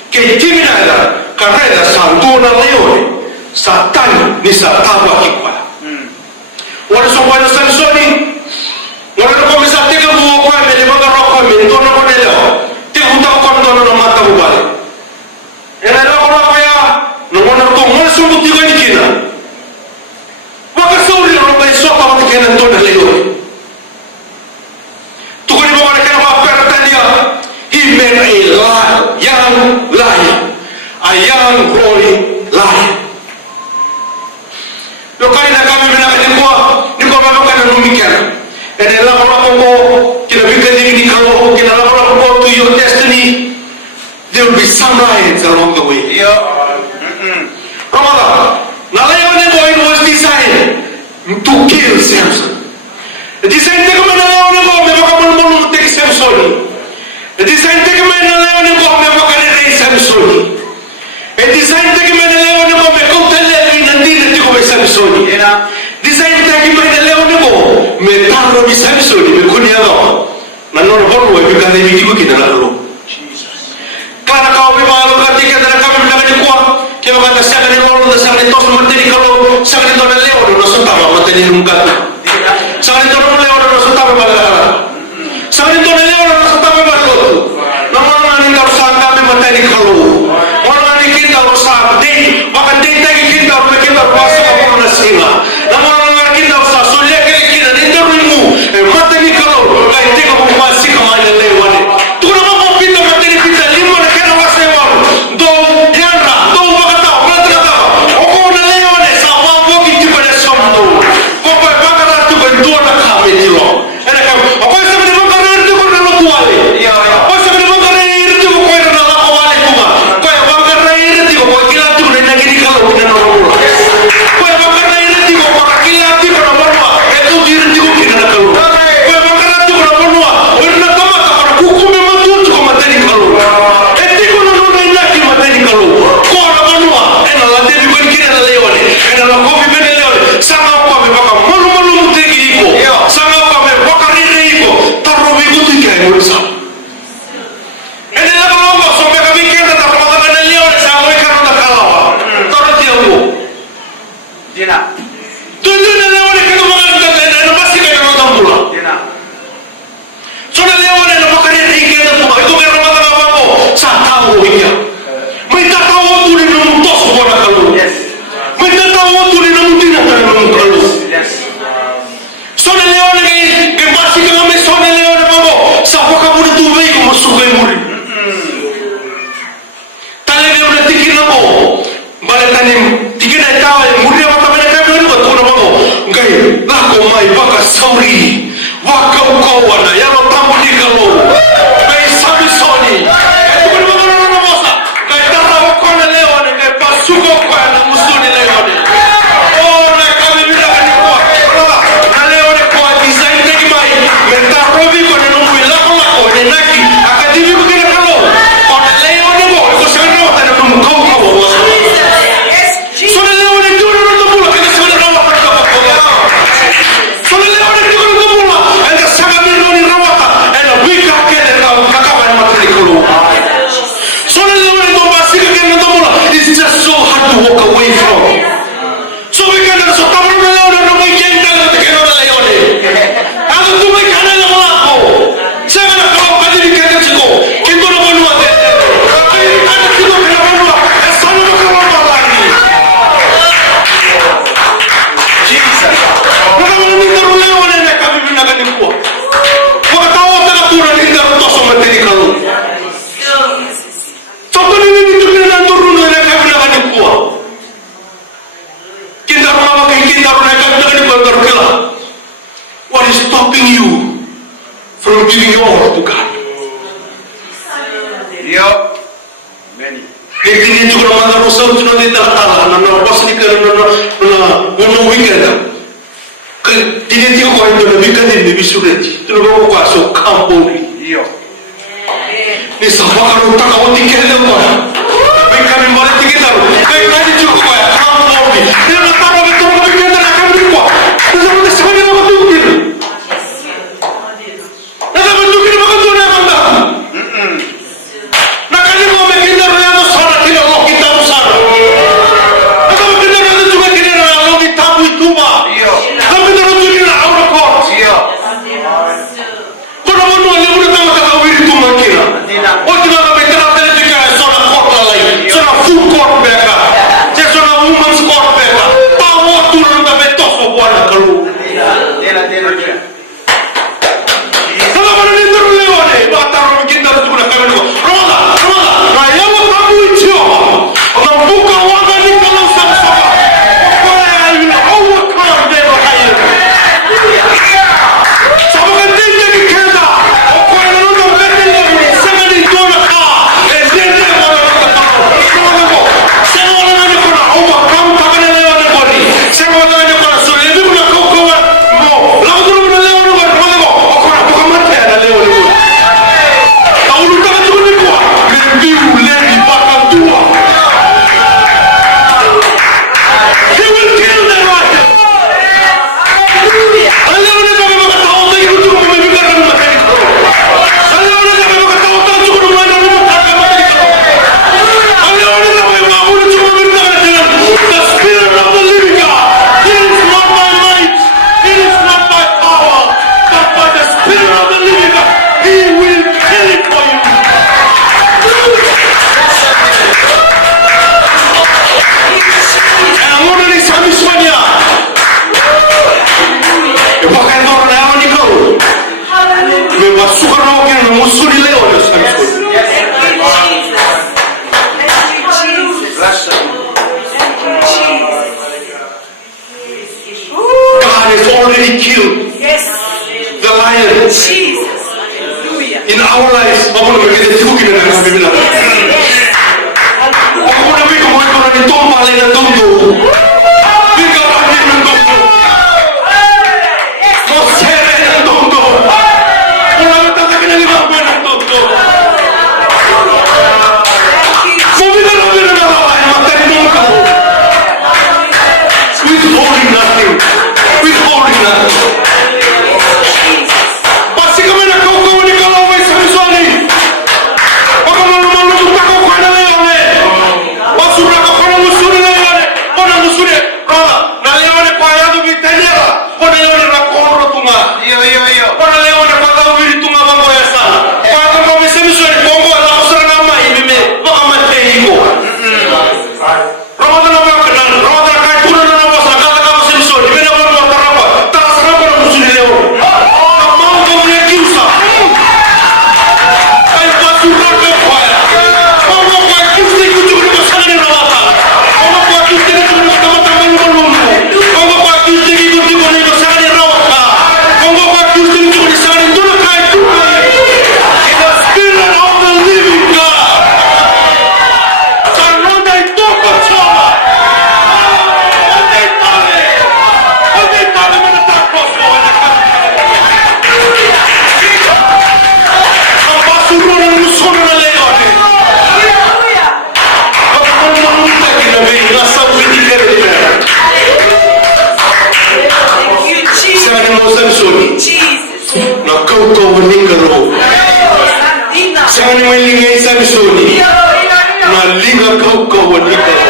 Kita mana? Karena santuna leone. Satan ni sataba kikwa. Wala sopa na Samson ni. Wala na komisa tiga buo kwa mele mga roko mele tono ko nelo. Tiga utak ko tono na mata bubale. Ena na ko na kaya. Nungona ko wala sumbu tiga ni kina. Waka sauri na roba isopa wata kena tono leone. Tukuni mo wala kena mapera tania. He made a young lion. A young growing lion. Look at And kina bigani kalau kina go to your destiny, there will be sunrise along the way. Ramada, Nalayan boy was designed to kill Samson. The design take a man alone take Samson. The design take a man alone Samson. A design take a man alone Samson. Design take a man alone metano di Samson. Mekuniano. Nanor borro e bigane di digo kinalalo. Karena kau memang ketika dalam kami mendapat kuat, kita kata sangat lelong dan sangat tos materi kalau sangat lelong dan langsung tahu materi rumkat. Sangat lelong dan langsung tahu bagaimana. Sangat lelong dan langsung tahu bagaimana. Namun ini kalau sangat kami materi kalau orang ini kita usah deh, bahkan deh kita puasa apa nasinya. Namun orang kita usah sulit kita deh terlalu materi kalau kayak tega masih kemana lewat. Tu nama mau pintar materi kita lima. Food court, women's court, me masuka na wakina na musuri leo na Samson. God has already killed the lion in our lives. I want to make it a token and I'm going to I want to make a point on the tomb in the tomb. Think about it in the tomb. Not seven in the tomb. Una vez que le va a ver el tomb. So we don't have another line, but then nunca. Withholding nothing. Withholding nothing. Básicamente la cosa única la voy a hacer. Porque no nos gusta coger la leone. Basura coger la musuri leone. Pon la musuri. La leone para allá de Vitenera. Pon la leone la corro tunga. Pon la leone para la viri tunga bango esa. Para que no me se me suene pongo la osra na mai mime. No amate higo. Ramadan na makna. Ramadan kai pura na bosa kata kama se me suene. Mena bango tarapa. Tasra para musuri leone. Kamau kamne kiusa. Ai basura ke fire. Kamau kai kiusa kuchuri ko sangre na wata. Kamau kai kiusa kuchuri ko mata mani ko lumu. Kamau kai kiusa kuchuri ko ni ko sangre na wata. Kamau kai kiusa kuchuri sangre dulu kai tu. In the spirit of the living God. Sarnonda itoko chama. Ode tale mana taposo na basura na musuri na leone. Na kauko maningaro. Sani malinga Samsoni. Na linga kauko maningaro.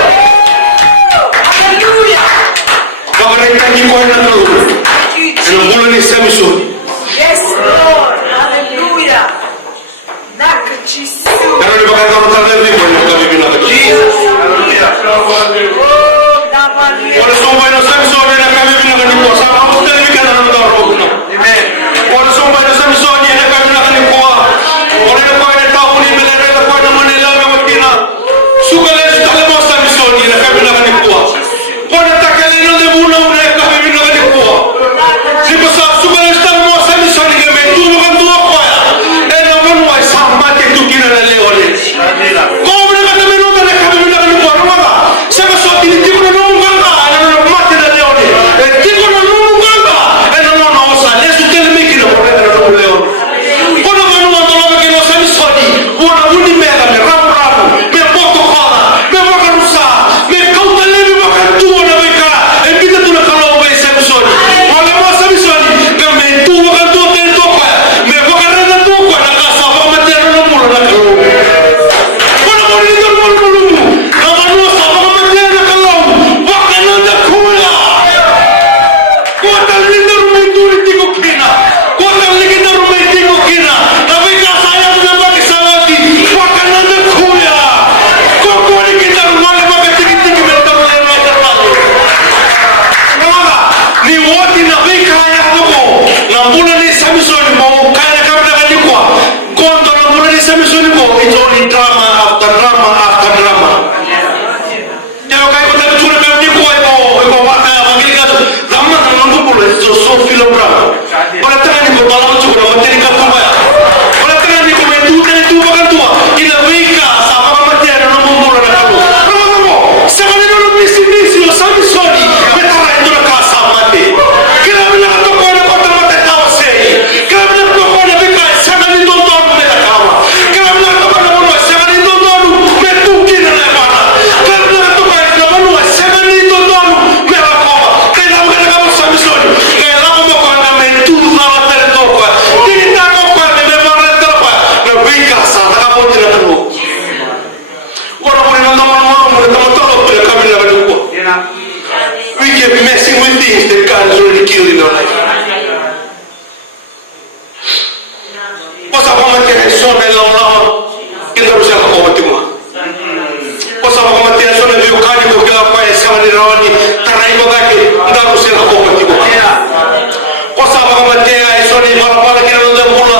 Bagara itani ko na ro. Eno mulo ni Samsoni. Karo ni bagara ko tala ni ko na kabi na kaji. Ora somba no Samsoni na kabi na kaji ko sa mo tele mi kana na ro ko. Amen. Ora somba no Samsoni na kabi na kaji ko. Ora na ko na ta uni mele na ko na manela me wakina. Sugale tale mo Samsoni na kabi na kaji ko. Ora ta kale no de buna una kabi na kaji ko. Sipo sa sugale tale mo Samsoni ke me tu mo kan tu ko ya. E no mo wa samba te tu kina na leone. Ko mo na me no na kabi na kaji ko ro ba. Sema so ti ti ko no nganga na no mate na leone. E ti ko no nganga. E no no osa le su tele me kina ko na no leone. Kono manu mo to me kino Samsoni. Ora uni me la me ramu ramu. Me poto kala. Me waka rusa. Me kauta levi waka tu na me ka. E bita tu na kalo we Samsoni. Ole mo Samsoni. Me me tu waka tu te to pa. Me waka rena tu ko na kasa ko me te no mo na kalo. Kono mo ni to mo mo mo. Na manu sa ko me te na kalo. Waka na da kula. Kota ni na mo tu ni ko kina. Kota ni na mo ti ko kina. Na me ka saya na ba ki salati. Waka na da kula. Ko ni kita mo na ba ti ti me ta mo na ta pa. Wala ni woti na be ka ya ko. Na mula ni Samsoni mo ka na ka na ni ko. Kondo na mula ni Samsoni mo it's only drama after drama after drama. Yo kai ko tabi chuna ka ni ko ko wa ka magili ka zaman na ndu ko so filogram. Ora tani ko bala mo chuna mo tini ka tumba. Ora tani ko me tu ba kan tua. Ila wika sa ba ma te na mo mo na ka. No. Se ma no misi o Samsoni. Me ta ra ndu ka sa mate. Kila mina to ko na ko ta mate ta o sei. Kila mina to ko na wika sa ma ni ndo me ta ka. Kila mina to ko na mo sa ma ni ndo me tu kina na ba. Kila mina to ko na mo sa ma ni ndo me la ko. Kila mina ka mo Samsoni. Kila mo ko na me tu na la te to ko. Tini ta ko ko me ba na ta pa. Na wika sa ta ka mo ti na ko. Ora mo na mo ta mo to ko ka mi na ko. We get messing with things that God has already killed in our life. Posa pamate sona la lama kita rusia ko matima. Posa pamate sona vi ukani ko kila pa sama ni rawani tarai ko gake nda rusia ko matima. Posa pamate sona mara mara kila ndo mula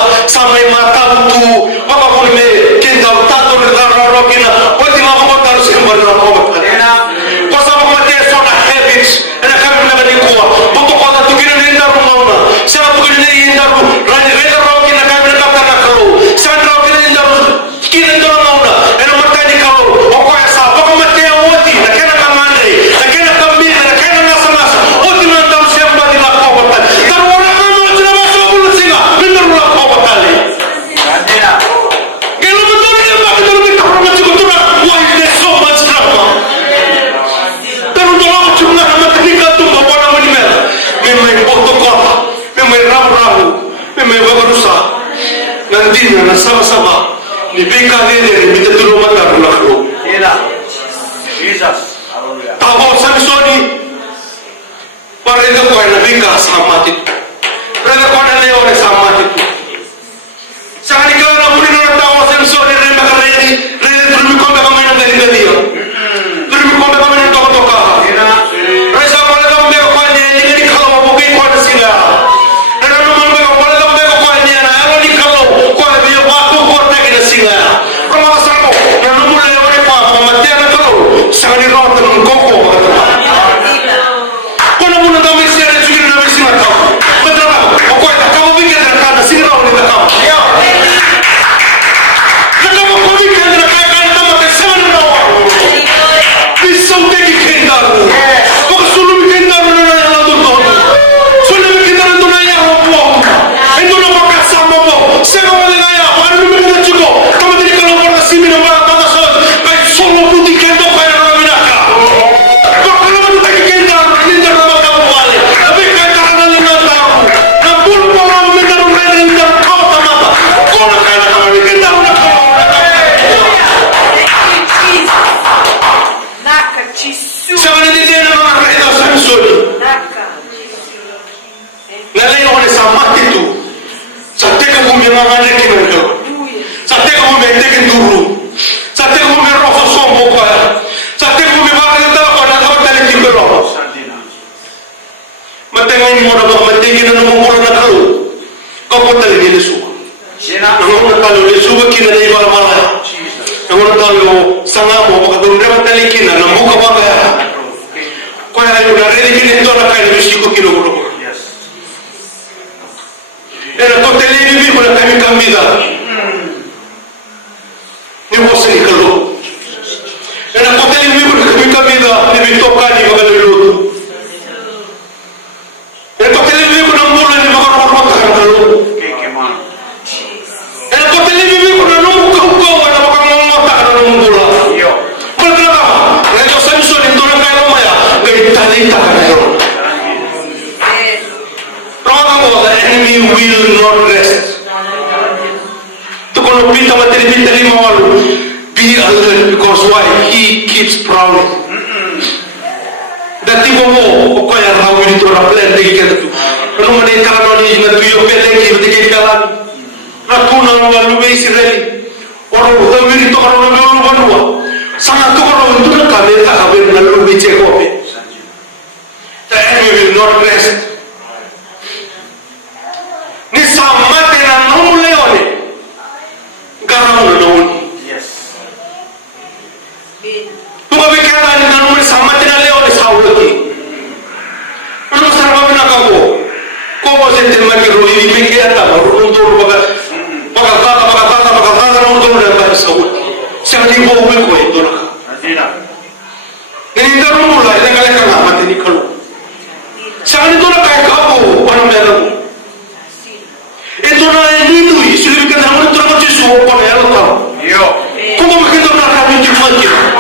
tahu me barusa nanti na sama-sama ni bika ni mita tulo mata na kro Jesus. Hallelujah. tahu Samsoni parega ko na bika samati parega ko na leone samati sani kana purino na tahu Samsoni re makareni re turmi ko ba kamana ngari ngadiyo turmi ko ba kamana to ka re sa pala ka me ko ni ni khala mo bi ko na sila re no mo ko pala ka me ko ni na alo ni khala ko bi ba ko ko ta ki na sila ro ma sa ko na no mo le ore pa ma te na ko sani ro to ko ko ko na mo na da me se re chu na me sila ka ma tra ko ko ta ka mo bi ka ta na sila ro ni ka ya na mo ko bi ka na ka ka ta ma te se na ro Bisau teki kendaru. Kau sulu kendaru na na tu tu. Sulu kendaru tu na ya hopo. Endo na baka sama mo. Sega mo na ya. Paru mi na chuko. Kama tini kalau pora simi na baka so. Kai solo puti kendo kai na mina ka. Kau kalau mo teki kendaru ninja na baka wale. Tapi kai ta na ni na ta. Na bul po mo mi na ro na ninja kau ta mata. Kau na kai na kama mi kendaru na kau. Sabi ni Dena na nakita sa Samsoni. Nalay ako ni Samati tu. Sa teka mo may mga nakikinan ka. Sa teka mo may tekin duro. Sa teka mo may rosa sombo ka. Sa teka mo may makakita ko na dapat talikin ka rin. Matangayin mo na ba matigin na namumula na kalo. Kapag taligin na suka. Nangunang talo ni suka kinanay ko na malaya. Nangunang talo sanga mo makadurong naman talikin na namuka ba kaya. Kaya ayo dari ini itu anak kain musiko kilo-kilo. Era to telini bi kuna kami kambida. Ni bosan ikalo. Era to telini bi kuna kami kambida ni bitoka ni magalulu. Era to telini bi kuna mula ni magarorota kalo. Era to telini bi kuna nungu kau na magamota kalo mula. Berapa? Raja Samson itu nak kaya maya. Tadi tak ada orang. The enemy will not rest. Tu kalau kita materi malu, be alert because why? He keeps prowling. Dati mo ko kaya rawi dito ra plan de kita tu. Ano man ay karon ni na tuyo pele ki de kalan. Rakuna wa lube Israel. Oro dawi dito karon na mo banwa. Sana tu karon tu ka beta ka ben na lube che ko. The enemy will not rest. Ni samate na nomu leone. Garamu na nomu. Yes. Tunga bikira ni na nomu samate na leone sauloki. Ano sarwa na kago. Komo se te makiro ni bikira ta rundur baga. Baga tata nomu to na ba sauloki. Sema ni bo ko ito na. Ni ndaru mula ina kale kana mate ni kalu. Sangat itu nak kaya kau, orang dalam. Itu nak ini tu, sulit kan orang tu macam suap pada yang tahu. Yo. Kau mungkin tu nak kami cuma kira.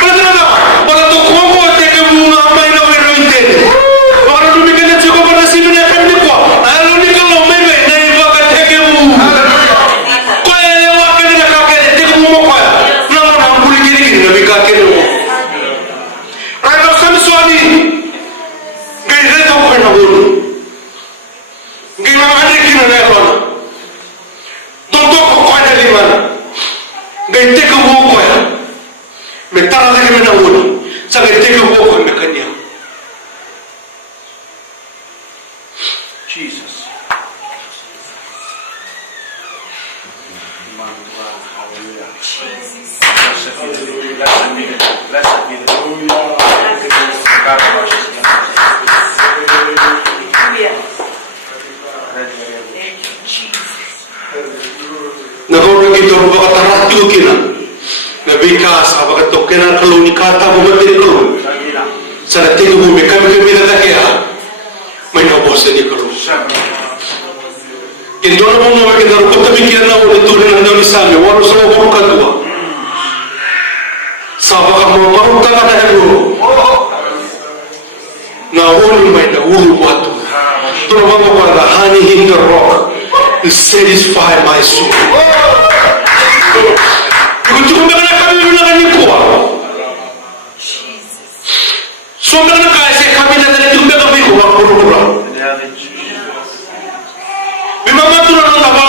Betul tak? Pada tu kau teka bunga apa yang kau beruinte. Orang tu mungkin nak cukup pada sini nak kami kuat. Lalu ni kalau memang naik bagai teka bunga. Kau yang lewat kena nak kau teka bunga kau. Nama nama boleh kiri nabi kaki tu. Raja Samsoni. Gaya tu bukan nabi. Gaya mana kena naik mana? Tonton kau ada di mana? Gaya teka bunga kau ya. Mentara lagi mana nabi? Sangat teka bunga kau mekanya. Jesus. Hallelujah. Blessed be the Lord. Blessed be the Lord. God bless you. Nagawin kita baka taratu kina. Nabikas baka to kina kalau ni kata bumatiri kalau. Sana tinggal bumi kami na kaya. May nabos ni kalau. Kini doon mo mo kita ro kota bikian na ulit tuloy ng dami sa amin. Walo sa puro kadua. Sa baka mo maruta ka na hero. Na ulo may na ulo wato. Tunawanga kwa the honey in the rock will satisfy my soul. Kutukumbeka na kabila na kanikuwa. Sombe na kaise kabila na tukumbeka biko wa kurukura. Bimama tunanonda ba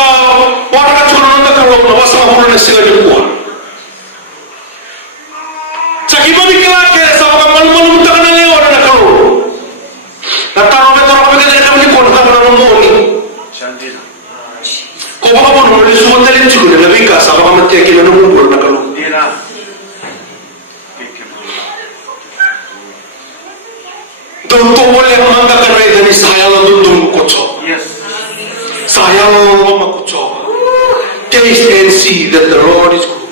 waka tunanonda karona wasa mahuna na sila nikuwa. Sakima bikila kere sabaga malu mutakana leo na karo. Na taro betoro kabila na kanikuwa na kabila mboni. Shandina. Ko baka bono le suwandale chukule na bika sabaga mateke na mungu na karo. Dina. Donto boleh mangga karai dari saya lalu tunggu kocok. Yes. Saya lalu makucok. Taste and see that the Lord is good.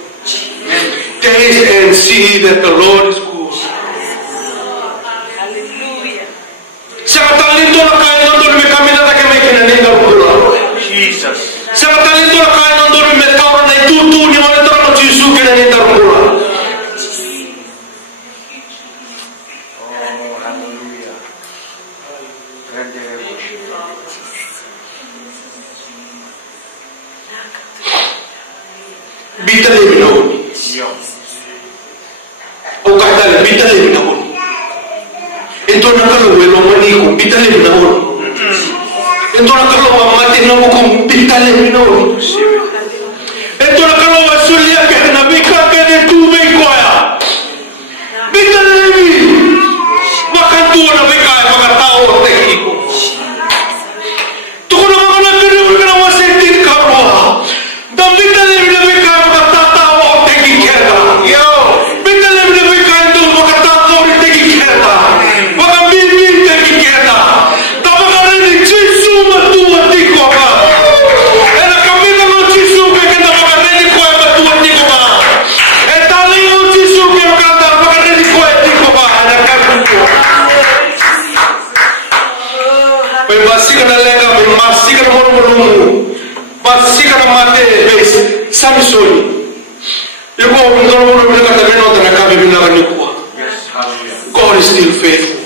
Taste and see that the Lord is good. Siapa talento na kaya nandun may kami na tayo may kinaninda pula. Jesus. Siapa talento na kaya nandun may tawra na itutu ni mga ito ng Jesu kinaninda pula. Oh, hallelujah. Bitale minahon. Yo. O kahtala bitale minahon. Ito na kaluwelo maniko bitale minahon. Ito na kaluwa mati na mukong bitale minahon. Ito na kaluwa sulia kaya nabika kaya tubig koya. Bitale mi. Makantuwa na bika makatao tekiko. Tuko na mga nagkaroon ka na wasentin ka mo. Bitale mi na bika makatao tekikera. Yo. Bitale mi na bika ito makatao tekikera. Makabibi tekikera. Tapos ni Jesu matuwa tiko ka. Ela kamita ng Jesu kaya na makarinig ko ay matuwa tiko ka. E tali ng Jesu kaya kanda makarinig ko ay tiko ka. Nagkakunto. May masika na lenga, may masika na mormolumu. Masika na mate, base, Samson. Yung mga mormolumu na katamino na nakabibi na kanikuha. Yes, hallelujah. God is still faithful.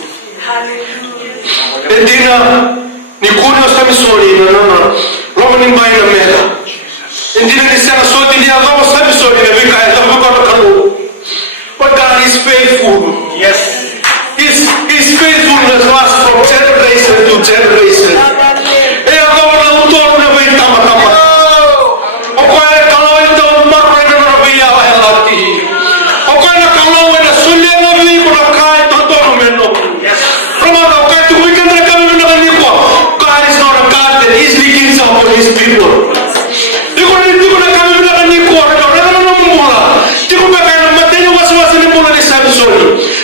Hindi na ni Kuno Samson na Romanin bahay na meta. Hindi na ni Sana Soti niya ako Samson na may kaya na magkakalo. But God is faithful. Yes. His faithfulness lasts from generation to generation. Eh ako na utol na may tama-tama. O kaya kalawin ito maroon na nabiya wa helati. O kaya kalawin na sulia na biya ko na kahit ang tono meno. Yes. Ramada, kahit tumikan na kami na kaniko, God is not a God that easily gives up on His people. Di ko na kami na kaniko, di ko ba kaya namatay na waswasi ni mula ni Samson.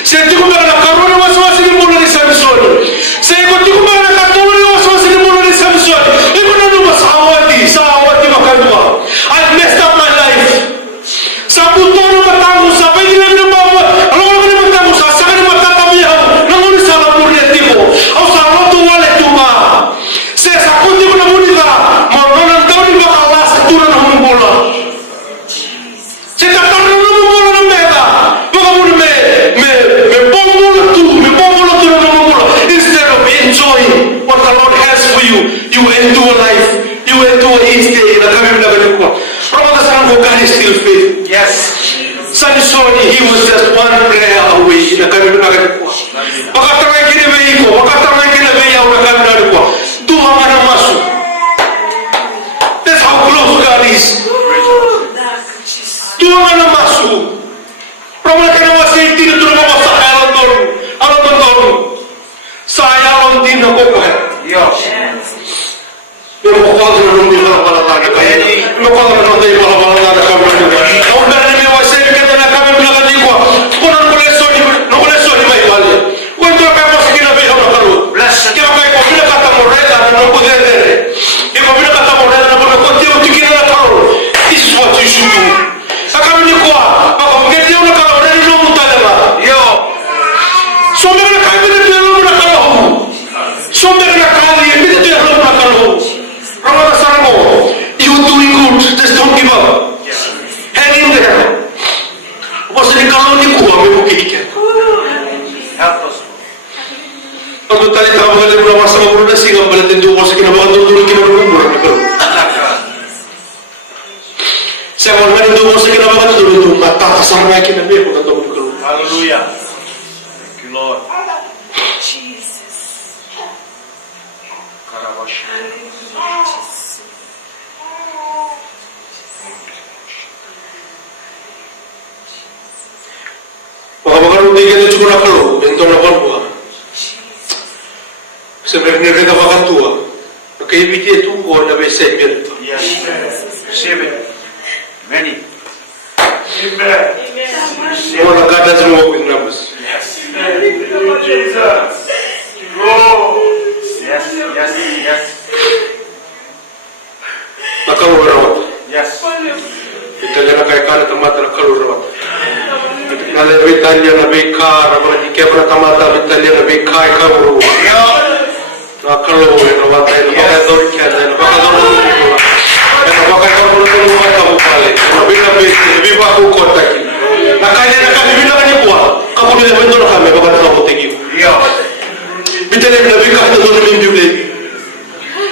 Siya di ko ba nakaroon na waswasi ni mula ni Samson. Siya di ko ba nakatulong na waswasi ni mula ni Samson. Di ko na naman sa awati makaluma. I've messed up my life. Sa puto na matango sa, pwede na minababa. Alam ko na matango sa, saka na matatabihan. Nangunin sa lamuriyati mo. Au sa roto wale tuma. Siya sa kundi mo na muni ka. Maronan daw ni makalas at tunan ng mumbola. Siya tatang na mumbola ng meta. Baka muna me bombola tu na mumbola. Instead of enjoying what the Lord has for you, you endure life. You endure each day. Na kami minagaling ko. Ramada sa ko, God is still faithful. Yes. Samson, he was just one prayer away. Na kami minagaling ko. Pagkatangay kinabay ko, pagkatangay kinabay ako na kami minagaling ko. Duha nga na maso. That's how close God is. Duha nga na maso. Ramada ka na wasay, tinutulong ako sa alam doon. Sa ayaw din ako ko. Yo. Pero mukha ko na nung di malapalala kayo. Mukha ko na nung di malapalala kami na. Ang gana na may wasay, kaya na kami minagaling ko. Kung nang kuleso ni may bali. Kung ito kayo mas kinabay ako na karo. Kaya kayo ko pinakatamoreda na nung kudere. Ikaw pinakatamoreda na kung kontiyo tikin na karo. This is what you should do. Sa kami ni kuha, baka magkitiyo na karo, na nilong mo talaga. Yo. So may na kayo pinitiyo mo na karo. So may na kayo pinitiyo mo na karo. Ramada Saramo, you're doing good. Just don't give up. Hang in there. sana kina bebo na tamu kalau. Hallelujah. Thank you, Lord. Karabash. Baka tinggal itu cuma kalau bentuk nak buat. Sebenarnya kita bakal tua. Kayak begitu orang dah biasa biar. Yes. Receive it. Many. Amen. Orang kata semua pun nafas. Yes. Jesus. Oh. Yes. Yes. Yes. Maka orang. Yes. Kita jangan kayak kana tempat kalau orang. Nalar vitanya nabi kar, apa ni kebra tamata vitanya nabi kai kau. Kalau orang watai, pakai dori kian, pakai dori ni. Pakai dori ni bukan kamu balik. Nabi baku kota kini. Nakanya nakami bila kani buat. Kamu ni bentuk kami pakai kamu tinggi. Vitanya nabi kai dori ni beli.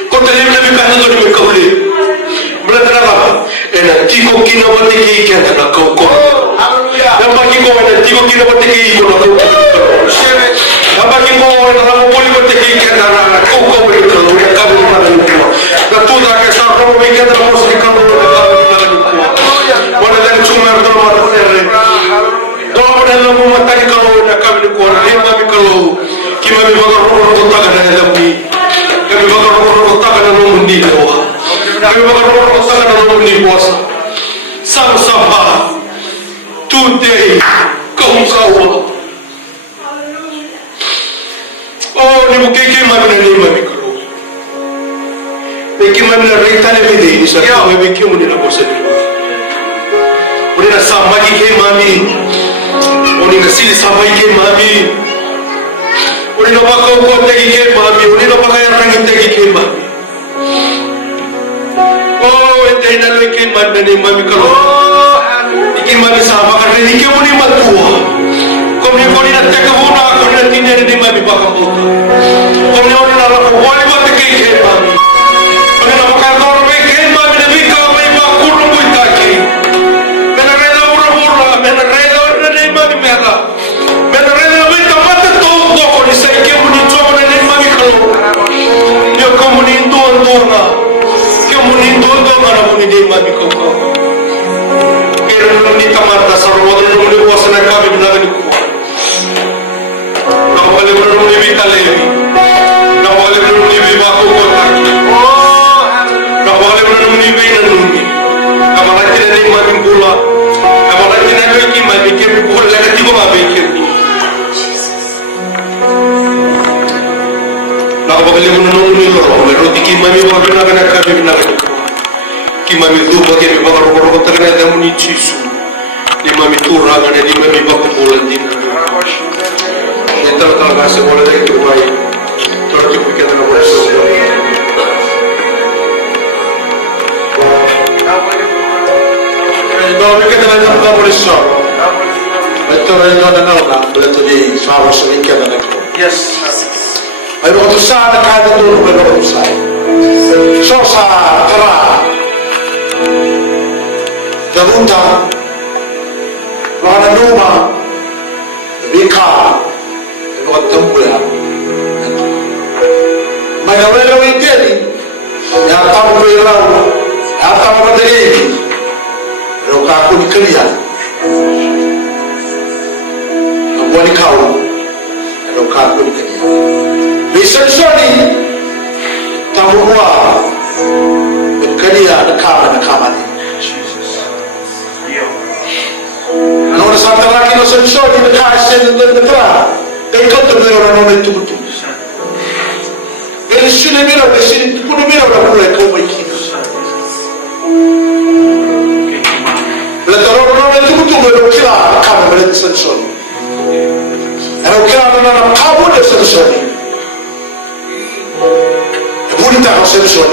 Kota ni nabi kai dori ni kau beli. Berarti apa? Enak. Tiko kina bertinggi kian tak kau kau. Nampak kiko enak. Tiko kina bertinggi kau nak kau. Nampak kiko enak. Nampak poli bertinggi kian tak nak kau kau beli kalau dia kau mana ni kau. Natu dah kesal kau beli kian tak mesti kau beli mana ni kau. Mana dah cuma berdoa berdoa. Doa berdoa mau mata ni kau nak kau beli kau. Dia kami kalau kima ni bagai roh tak ada dalam ni. Kami bagai roh tak ada dalam ni doa. Kami bagai roh tak ada dalam ni puasa. Sama-sama. Today, kau. Oh, ni bukan kemana ni mami kalau. Ni kemana rita ni beda ni saya tahu ni kemana nak bosan ni. Orang nak sama lagi kemami. Orang nak sini sama lagi kemami. Orang nak pakai kau lagi kemami. Orang nak pakai orang lagi kemami. Oh, itu yang nak kemana ni mami kalau. Ikin mami sama kerana ni kemana ni matua. Kau ni nak cakap apa? Kau ni nak tinggal di mami bakal buka. Kau ni orang nak lakukan boleh buat kekeh mami. Kau ni nak makan kau orang kekeh mami nak bika mami bakal kurung kaki. Mana reda urang-urang, mana reda orang ni mami merah. Mana reda bika mata tu kau ni saya kemana ni cuma ni mami kalau. Dia kamu ni tuan-tuan na. Kamu ni tuan-tuan na muni di mami kau. Kerana ni tamar dasar orang ni muni puasa nak kami benar ni. Nampak belum ni bita lewi. Nampak belum ni bima kau lagi. Nampak belum ni bina nuni. Kamu lagi ni mami pula. Kamu lagi ni lagi mami kami pula lagi tiba mami kami. Nampak belum ni orang. Roti kami mami pula benar benar kami benar. Kami mami tu bagi kami bakar bakar terkena ada muni cisu. Di mami turang ada di mami bakar pula di. Então ela se mora daqui do pai. Todo tipo que anda na bolsa. Então o que anda na bolsa? Então ele anda na bolsa de sala só que anda na. Yes. Aí o outro sai da casa do outro vai não sai. Só sai para. Da luta. Lá na numa. Bica. Buat tempuya. Mana wala wikeli. Ya tahu wala. Ya tahu berdiri. Roka aku dikelia. Buat kau. Roka aku dikelia. Listen sorry. Tahu gua. Dikelia nakama ni. Ano sa lagi no sorry nakasel nakara. Kau tu mera orang orang tu betul. Kalau sini mera, sini tu pun mera orang orang kau baik ini. Lepas orang orang tu betul mera kira kamu mera sensor. Orang kira orang kamu mera sensor. Bukan tak sensor.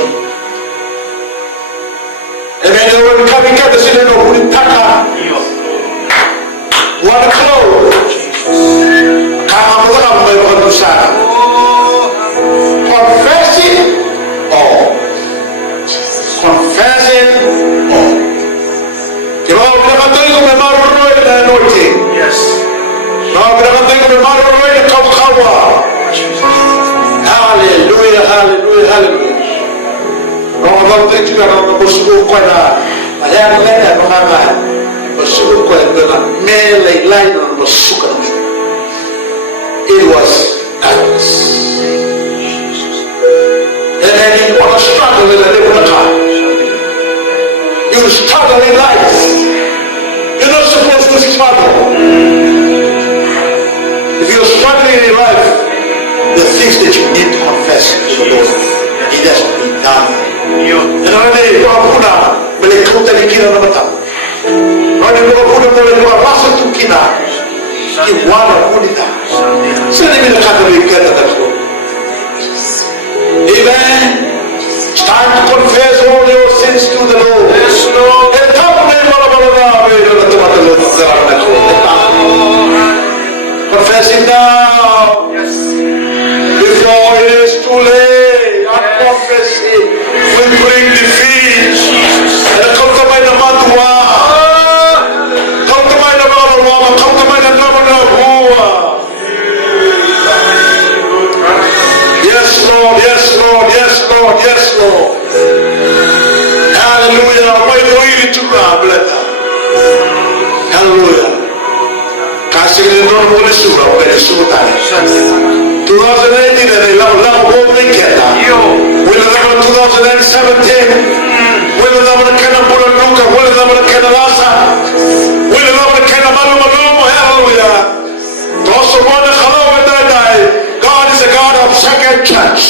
Orang orang kami kata sini orang bukan tak. One close. Kamu bukan berdosa. Confessing all. Confessing all. Kalau kita katakan memang orang Kalau tu juga orang bersuku kuala, ayah lain apa kata, bersuku kuala dalam melai lain orang bersuku. It was darkness. And then you want to struggle in the living time. You struggle in life. You're not supposed to struggle. If you're struggling in life, the things that you need to confess to the Lord, it has to be done. And already, Puna, Melekuta Nikina Namata. Already, Puna, Melekuta Rasa Tukina. You want to put it down. Send him in the Catholic get at that home. Amen. It's time to confess all your sins to the Lord. Yes, Lord. And come on, confess it now. Yes. Before it is too late, confess it will bring defeat. And come to my Namadua. Come to my Namadua. Come to my Namadua. Yes, Lord. Yes, Lord. Yes, Lord. Yes, Lord. Hallelujah. Why do we need to grab it? Hallelujah. Kasih kita boleh surau dari surau. 2018 ada lalu boleh kita. Bila zaman 2017, bila zaman kena bulan luka, bila zaman kena rasa, bila zaman kena malu-malu. Hallelujah. Terus semua kalau kita dah, God is a God of second chance.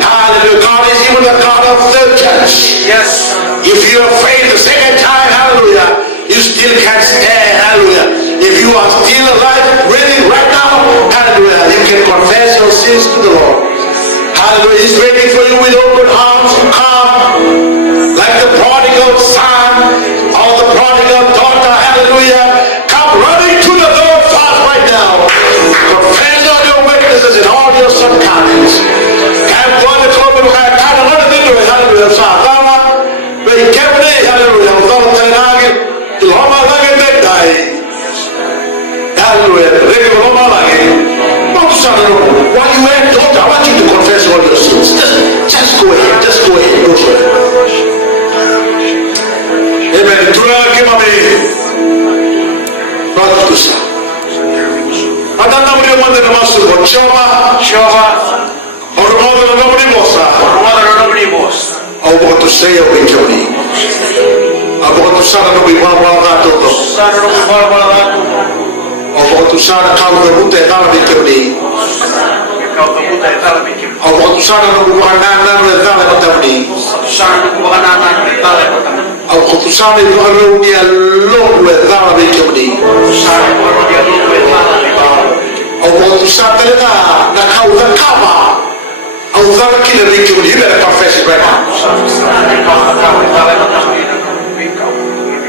Hallelujah. God is even the God of third chance. Yes. If you are afraid the second time, hallelujah, you still can stand. Hallelujah. If you are still alive, ready right now, hallelujah, you can confess your sins to the Lord. Hallelujah. He's waiting for you with open arms to come. Like the prodigal son or the prodigal daughter, hallelujah. Come running to the Lord fast right now. Confess all your weaknesses and all your shortcomings. Can't go to the club and can't run into it, hallelujah. But you can't believe, hallelujah. Without telling you, you'll all my life and dead die. Hallelujah. While you went, Lord, I want you to confess all your sins. Just go ahead. Just go ahead. Go for it. Amen. God to say. Ada namanya mana nama suruh coba. Orang nama ni bos. Aku tu saya berjodi. Aku tu sana nabi bala tu. Aku tu sana kau berbuat dalam berjodi. Aku tu sana nabi makanan dalam berjodi. Aku tu sana baru dia log dalam berjodi. Aku tu sana nak kau kama. Aku tak kira berjodi. You better confess it right now.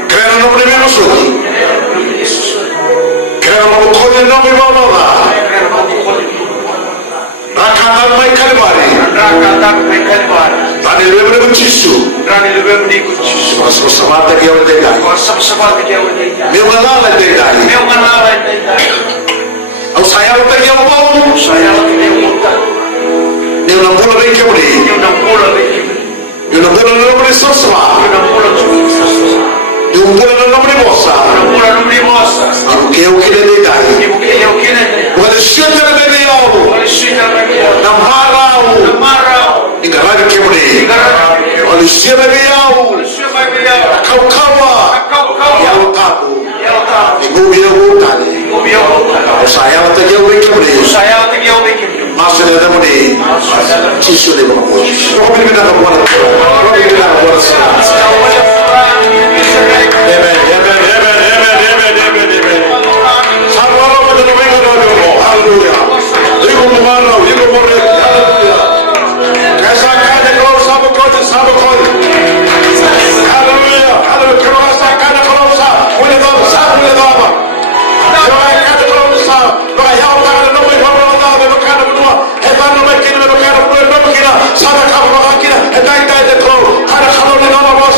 Kerana nabi Muhammad. Kerana mengkode nabi Muhammad. Rakan mai kalmari. Tadi lebih bercisu. Sama-sama tak kau dedai. Memang dedai. Aku saya tak kau mau. Dia nak bola berikut ni. Dia nak bola nombor sosma. Dia bola nombor bossa. Aku kau kena dedai. Walau syaitan beliau. Namarau. Tinggal lagi kau ni. Walau syaitan beliau. Kau kawa. Yang tahu. Ibu biar bukan. Saya tak jauh kau ni. Masuk dalam ni, cisu ni bapak. Kau beri kita kepada Amen. Sama orang menjadi mereka doa. Hallelujah. Ibu memarau, ibu mereka. Hallelujah. Kesakan kalau sama kau. Hallelujah. Kalau kesakan kalau sama, boleh doa. Jangan kata kalau sama, doa yang tak ada nombor berapa. Hebat nama kita, sama kamu kita, hebat kita itu. Ada kamu ni nama bos.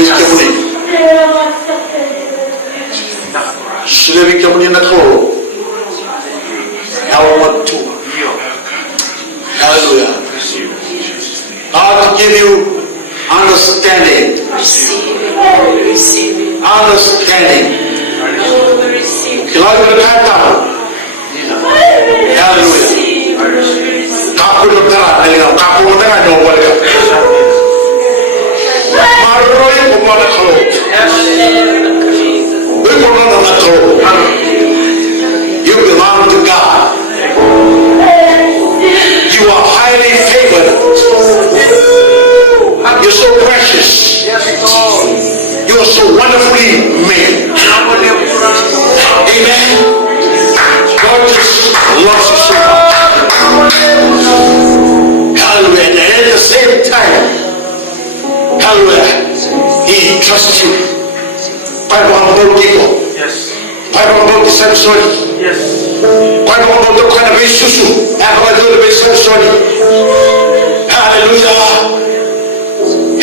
Victor Muni. Sudah Victor Muni nak kau. Now what to? Hallelujah. God to give you understanding. Understanding. Kalau berkata, Hallelujah. Kapu berkata, kapu berkata nombor kan. Maroi kumana kalau. Berkumana nak kalau. You belong to God. You are highly favored. You're so precious. You are so wonderfully made. Amen. God just loves you so much. Hallelujah. And at the same time, hallelujah, He trusts you. Bible about people. Yes. Bible about the same story. Yes. Bible about the kind of issue. Bible about the same story. Hallelujah.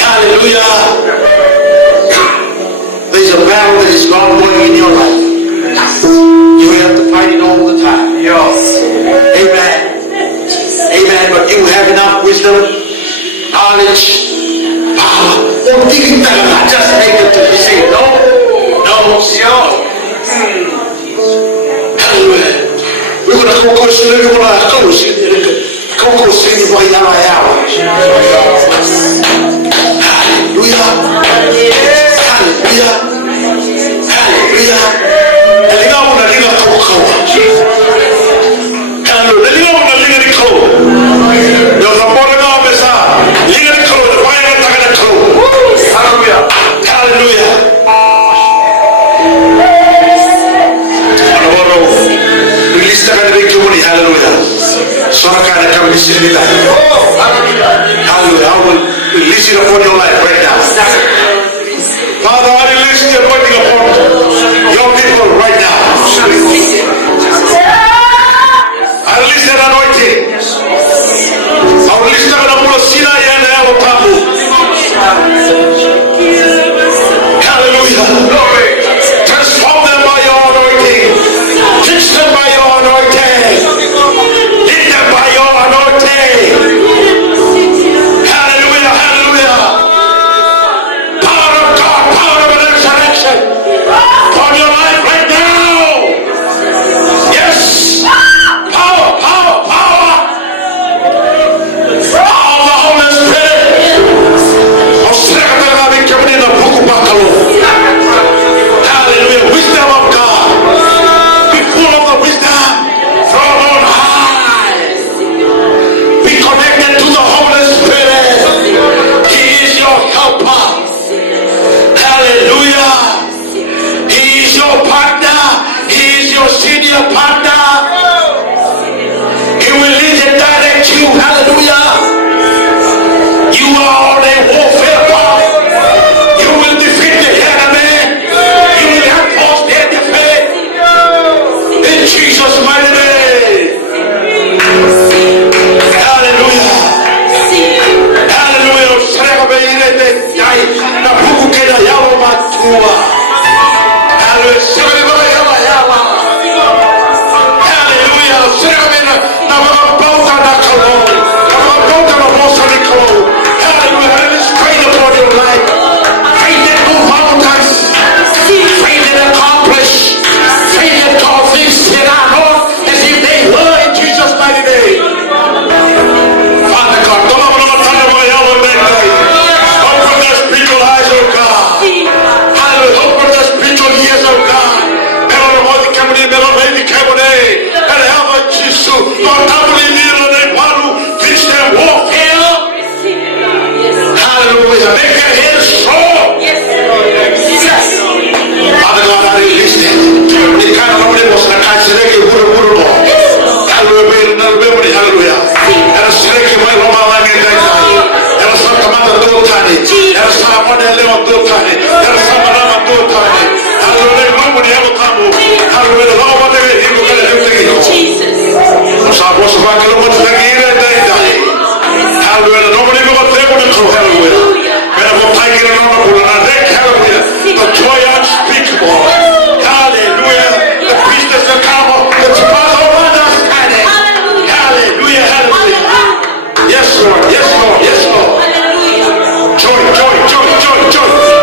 Hallelujah. There's a battle that is ongoing in your life. You have to fight it all the time. Yes. Amen. Amen. But you have enough wisdom, knowledge, power. Just make it to the say no. No. Hallelujah. We're going to go see the one I go see the one I have. Hallelujah. Hallelujah. Hallelujah. And you know when I live at hallelujah. You know when I live at there's a bottom of the sun. Live at the fire and take it hallelujah. Hallelujah. Release the kind of victory. Hallelujah. So I can't come to see that.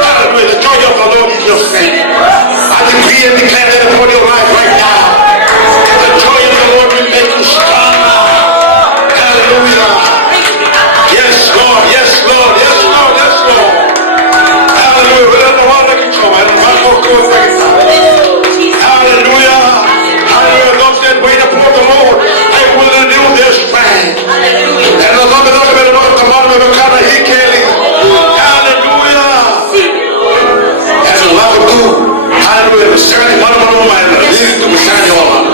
Hallelujah. The joy of the Lord is your strength. I decree and declare that upon your life right now. The joy of the Lord will make you strong. Hallelujah. Yes, Lord. Yes, Lord. Yes, Lord. Yes, Lord. Hallelujah. We don't know how to get home. I don't know how to go back. Hallelujah. Hallelujah. Those that wait upon the Lord, I will renew their strength. And the Lord will come out of the kind of he can. Hallelujah. And the love of God. Hallelujah. The second one of the woman, leading to the second one.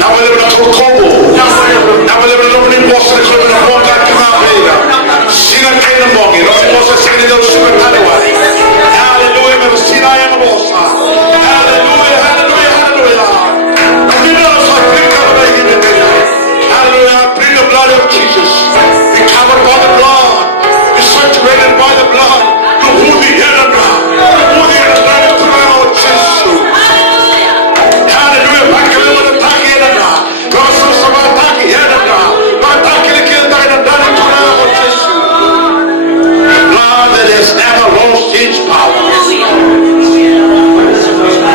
Now we live in a Kokobo. Now we live in a little Boston, we live in a more like Kimabela. Sina Kena Mongi, no one was a second of Sugar Padawa. Hallelujah. Never seen I am a boss. Hallelujah. Hallelujah. Hallelujah. And you know, so I think of the hallelujah. I plead the blood of Jesus. Be covered by the blood. Be saturated by the blood. To who the head of God. Who the head of God is to my Lord Jesus. Hallelujah. Back a little attack here and now. God says some attack here and now. God attack in the kill that and done it to my Lord Jesus. The blood that has never lost its power.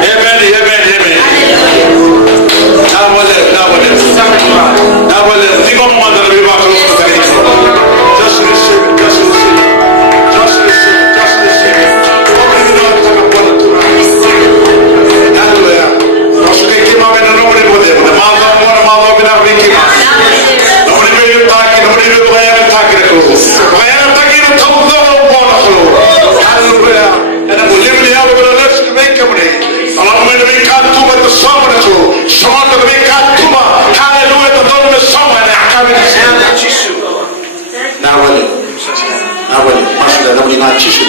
Amen. Amen. Amen. Now what is now what is the one that we walk over the just receive it, just receive it, just receive it, just receive it. Hallelujah. Nobody came out and nobody was there. The mouth of one mouth of nobody came out. Nobody made you talking, nobody will play and talking to you. Play and talking to the one of you. Hallelujah. And I will live in the hour of the rest of the company. Allow me to make out to the summer to someone to make out to my hallelujah to know the summer and come in the Jesus. Now, Master, nobody not Jesus.